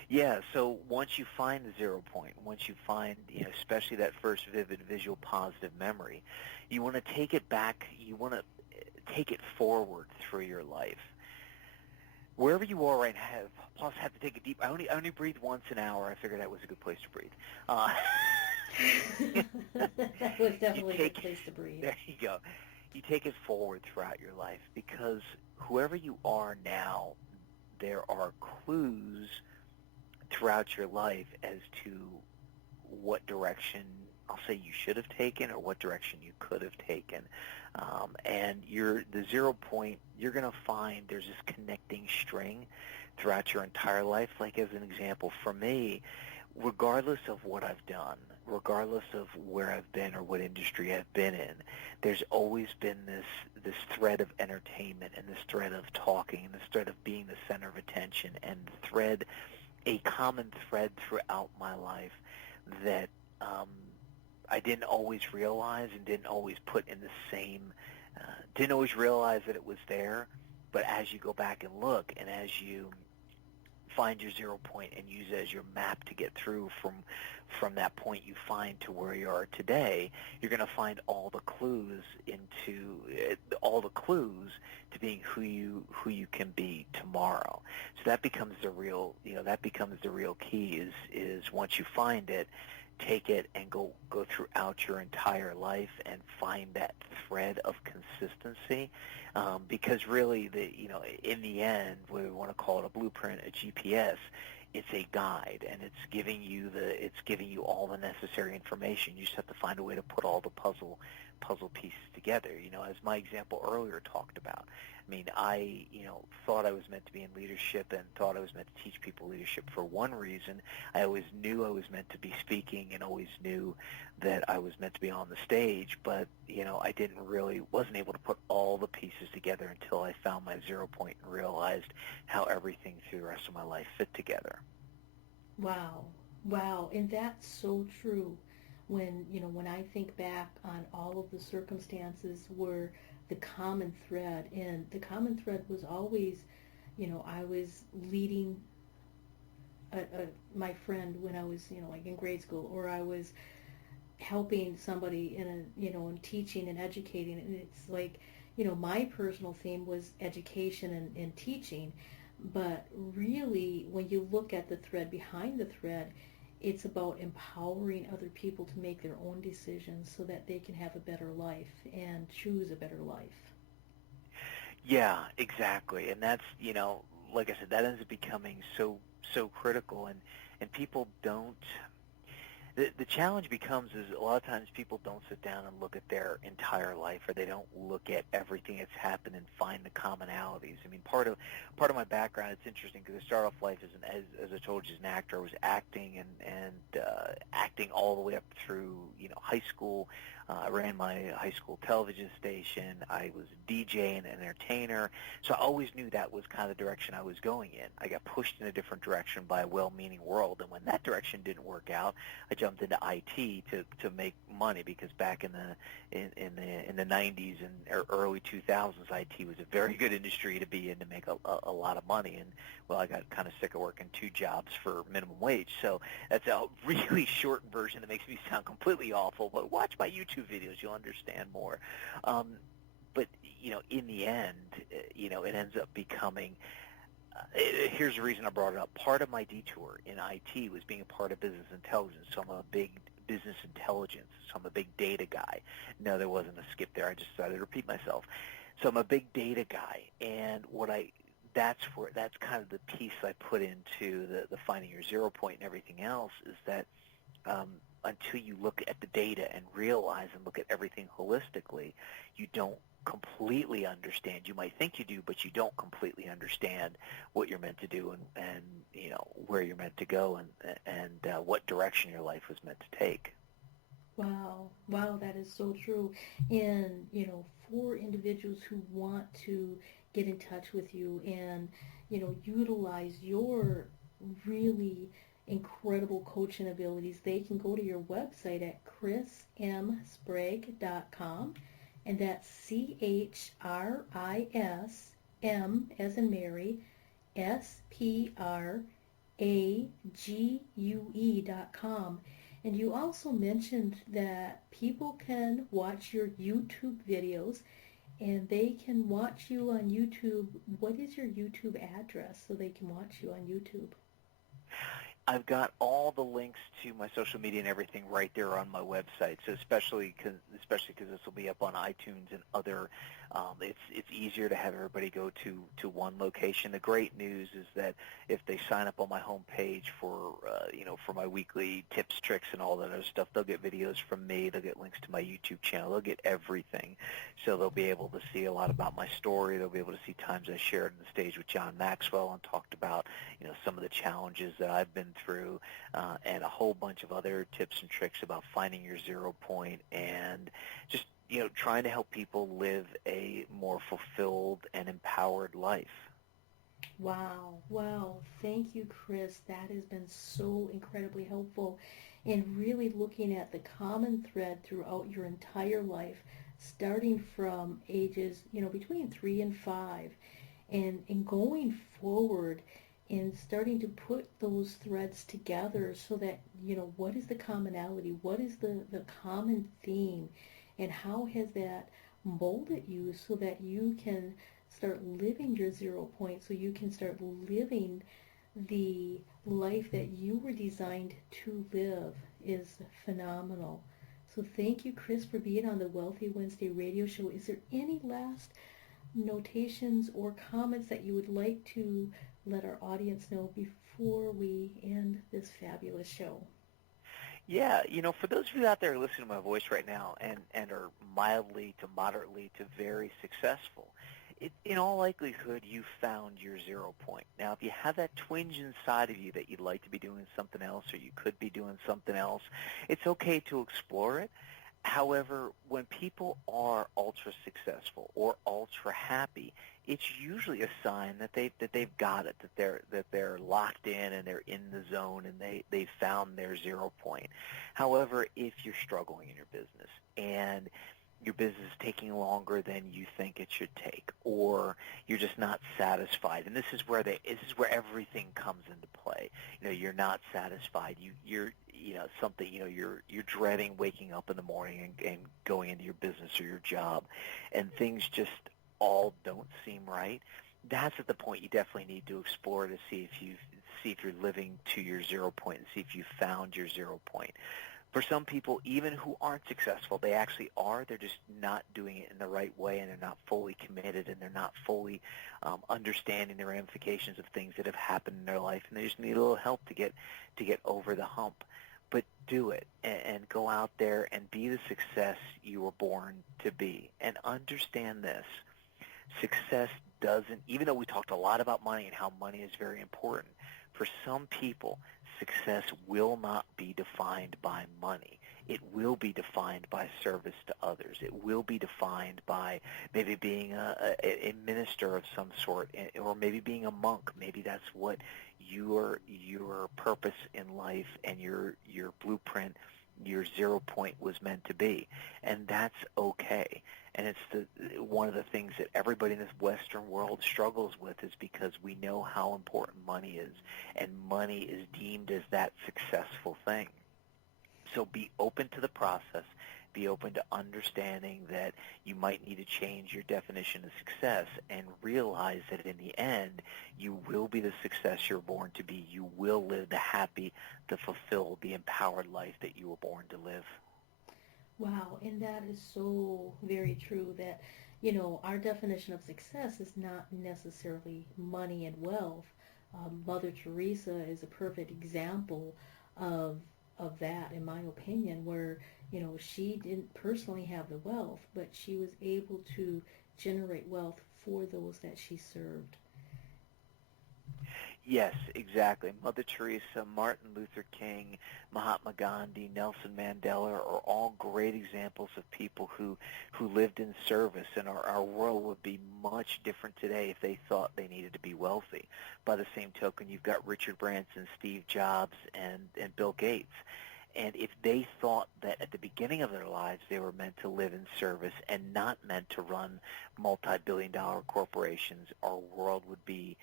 Yeah, so once you find the 0 point, once you find, you know, especially that first vivid visual positive memory, you want to take it back, you want to take it forward through your life. Wherever you are right now, plus have to take a deep, I only breathe once an hour. I figured that was a good place to breathe. That was definitely a good place to breathe. There you go. You take it forward throughout your life, because whoever you are now, there are clues throughout your life as to what direction, I'll say, you should have taken or what direction you could have taken. And the 0 point, you're going to find there's this connecting string throughout your entire life. Like, as an example, for me, regardless of what I've done, regardless of where I've been or what industry I've been in, there's always been this thread of entertainment and this thread of talking and this thread of being the center of attention, and a common thread throughout my life that I didn't always realize and didn't always put in the same, didn't always realize that it was there. But as you go back and look, and as you find your 0 point and use it as your map to get through from that point you find to where you are today, you're going to find all the clues to being who you can be tomorrow. So that becomes the real, key is once you find it, take it and go throughout your entire life and find that thread of consistency, because really, in the end, whether we want to call it a blueprint, a GPS, it's a guide, and it's giving you all the necessary information. You just have to find a way to put all the puzzle pieces together. As my example earlier talked about. I mean, I thought I was meant to be in leadership and thought I was meant to teach people leadership for one reason. I always knew I was meant to be speaking and always knew that I was meant to be on the stage, but I wasn't able to put all the pieces together until I found my 0 point and realized how everything through the rest of my life fit together. Wow, and that's so true. When I think back on all of the circumstances where the common thread, and the common thread was always, I was leading my friend when I was, like in grade school, or I was helping somebody in teaching and educating, and it's like, my personal theme was education and teaching, but really, when you look at the thread behind the thread, it's about empowering other people to make their own decisions so that they can have a better life and choose a better life. Yeah, exactly. And that's, like I said, that ends up becoming so critical, and people don't. The challenge becomes is a lot of times people don't sit down and look at their entire life, or they don't look at everything that's happened and find the commonalities. I mean, part of my background, it's interesting because I started off life as I told you, as an actor. I was acting and acting all the way up through high school. I ran my high school television station. I was a DJ and an entertainer. So I always knew that was kind of the direction I was going in. I got pushed in a different direction by a well-meaning world, and when that direction didn't work out, I jumped into IT to make money, because back in the 90s and early 2000s, IT was a very good industry to be in to make a lot of money. And well, I got kind of sick of working two jobs for minimum wage. So that's a really short version that makes me sound completely awful. But watch my YouTube videos, you'll understand more. But in the end, it ends up becoming. Here's the reason I brought it up. Part of my detour in IT was being a part of business intelligence. So I'm a big business intelligence. So I'm a big data guy. No, there wasn't a skip there. I just decided to repeat myself. So I'm a big data guy, and that's kind of the piece I put into the finding your 0 point and everything else, is that until you look at the data and realize and look at everything holistically, you don't completely understand. You might think you do, but you don't completely understand what you're meant to do and where you're meant to go and what direction your life was meant to take. Wow, wow, that is so true. And, for individuals who want to get in touch with you and, utilize your really incredible coaching abilities, they can go to your website at chrismsprague.com, and that's CHRISM as in Mary, SPRAGUE.com. And you also mentioned that people can watch your YouTube videos, and they can watch you on YouTube. What is your YouTube address so they can watch you on YouTube? I've got all the links to my social media and everything right there on my website. So especially because this will be up on iTunes and other, it's easier to have everybody go to one location. The great news is that if they sign up on my homepage for for my weekly tips, tricks, and all that other stuff, they'll get videos from me. They'll get links to my YouTube channel. They'll get everything. So they'll be able to see a lot about my story. They'll be able to see times I shared on the stage with John Maxwell and talked about some of the challenges that I've been through, and a whole bunch of other tips and tricks about finding your 0 point and just trying to help people live a more fulfilled and empowered life. Wow, wow. Thank you, Chris. That has been so incredibly helpful in really looking at the common thread throughout your entire life, starting from ages, between 3 and 5, and going forward and starting to put those threads together so that, what is the commonality? What is the common theme? And how has that molded you so that you can start living your 0 point, so you can start living the life that you were designed to live is phenomenal. So thank you, Chris, for being on the Wealthy Wednesday radio show. Is there any last notations or comments that you would like to let our audience know before we end this fabulous show? Yeah, for those of you out there listening to my voice right now and are mildly to moderately to very successful, in all likelihood, you found your 0 point. Now, if you have that twinge inside of you that you'd like to be doing something else or you could be doing something else, it's okay to explore it. However, when people are ultra successful or ultra happy, it's usually a sign that they've got it, that they're locked in and they're in the zone and they found their 0 point. However, if you're struggling in your business and your business is taking longer than you think it should take, or you're just not satisfied, and this is where everything comes into play. You're not satisfied. You're dreading waking up in the morning and going into your business or your job, and things just all don't seem right. That's at the point you definitely need to explore to see if you're living to your 0 point and see if you found your 0 point. For some people, even who aren't successful, they actually are. They're just not doing it in the right way, and they're not fully committed, and they're not fully understanding the ramifications of things that have happened in their life, and they just need a little help to get over the hump. But do it, and go out there and be the success you were born to be. And understand this. Success doesn't, even though we talked a lot about money and how money is very important, for some people, success will not be defined by money. It will be defined by service to others. It will be defined by maybe being a minister of some sort, or maybe being a monk. Maybe that's what your purpose in life and your blueprint, your 0 point was meant to be, and that's okay. And it's one of the things that everybody in this Western world struggles with, is because we know how important money is, and money is deemed as that successful thing. So be open to the process. Be open to understanding that you might need to change your definition of success, and realize that in the end, you will be the success you're born to be. You will live the happy, the fulfilled, the empowered life that you were born to live. Wow, and that is so very true that, our definition of success is not necessarily money and wealth. Mother Teresa is a perfect example of that, in my opinion, where, she didn't personally have the wealth, but she was able to generate wealth for those that she served. Yes, exactly. Mother Teresa, Martin Luther King, Mahatma Gandhi, Nelson Mandela are all great examples of people who lived in service, and our world would be much different today if they thought they needed to be wealthy. By the same token, you've got Richard Branson, Steve Jobs, and Bill Gates. And if they thought that at the beginning of their lives they were meant to live in service and not meant to run multi-billion-dollar corporations, our world would be,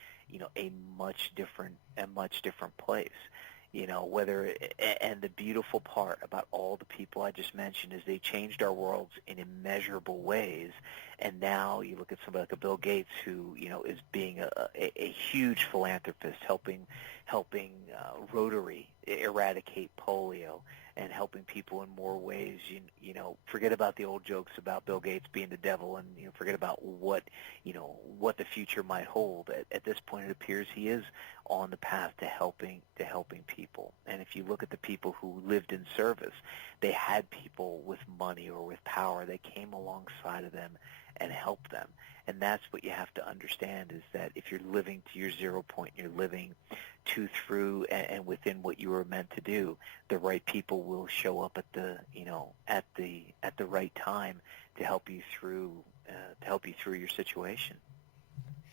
a much different place. And the beautiful part about all the people I just mentioned is they changed our worlds in immeasurable ways. And now you look at somebody like a Bill Gates who, is being a huge philanthropist, helping Rotary eradicate polio and helping people in more ways. Forget about the old jokes about Bill Gates being the devil, and forget about what the future might hold. At this point, it appears he is on the path to helping people. And if you look at the people who lived in service, they had people with money or with power that came alongside of them and helped them. And that's what you have to understand, is that if you're living to your 0 point, you're living to, through, and within what you were meant to do, the right people will show up at the right time to help you through your situation.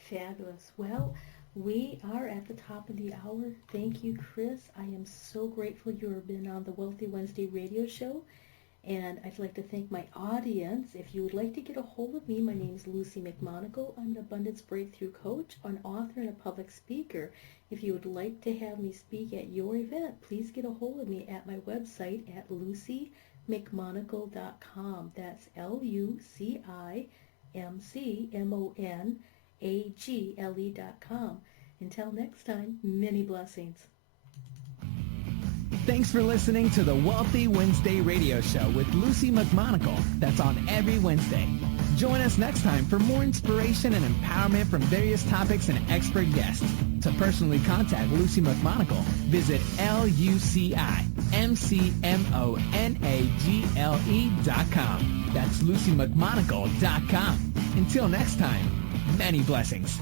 Fabulous. Well, we are at the top of the hour. Thank you, Chris. I am so grateful you have been on the Wealthy Wednesday radio show. And I'd like to thank my audience. If you would like to get a hold of me, my name is Lucy McMonagle. I'm an abundance breakthrough coach, an author, and a public speaker. If you would like to have me speak at your event, please get a hold of me at my website at lucymcmonagle.com. That's LucyMcMonagle.com. Until next time, many blessings. Thanks for listening to the Wealthy Wednesday radio show with Lucy McMonagle. That's on every Wednesday. Join us next time for more inspiration and empowerment from various topics and expert guests. To personally contact Lucy McMonagle, visit LucyMcMonagle.com. That's LucyMcMonagle.com. Until next time, many blessings.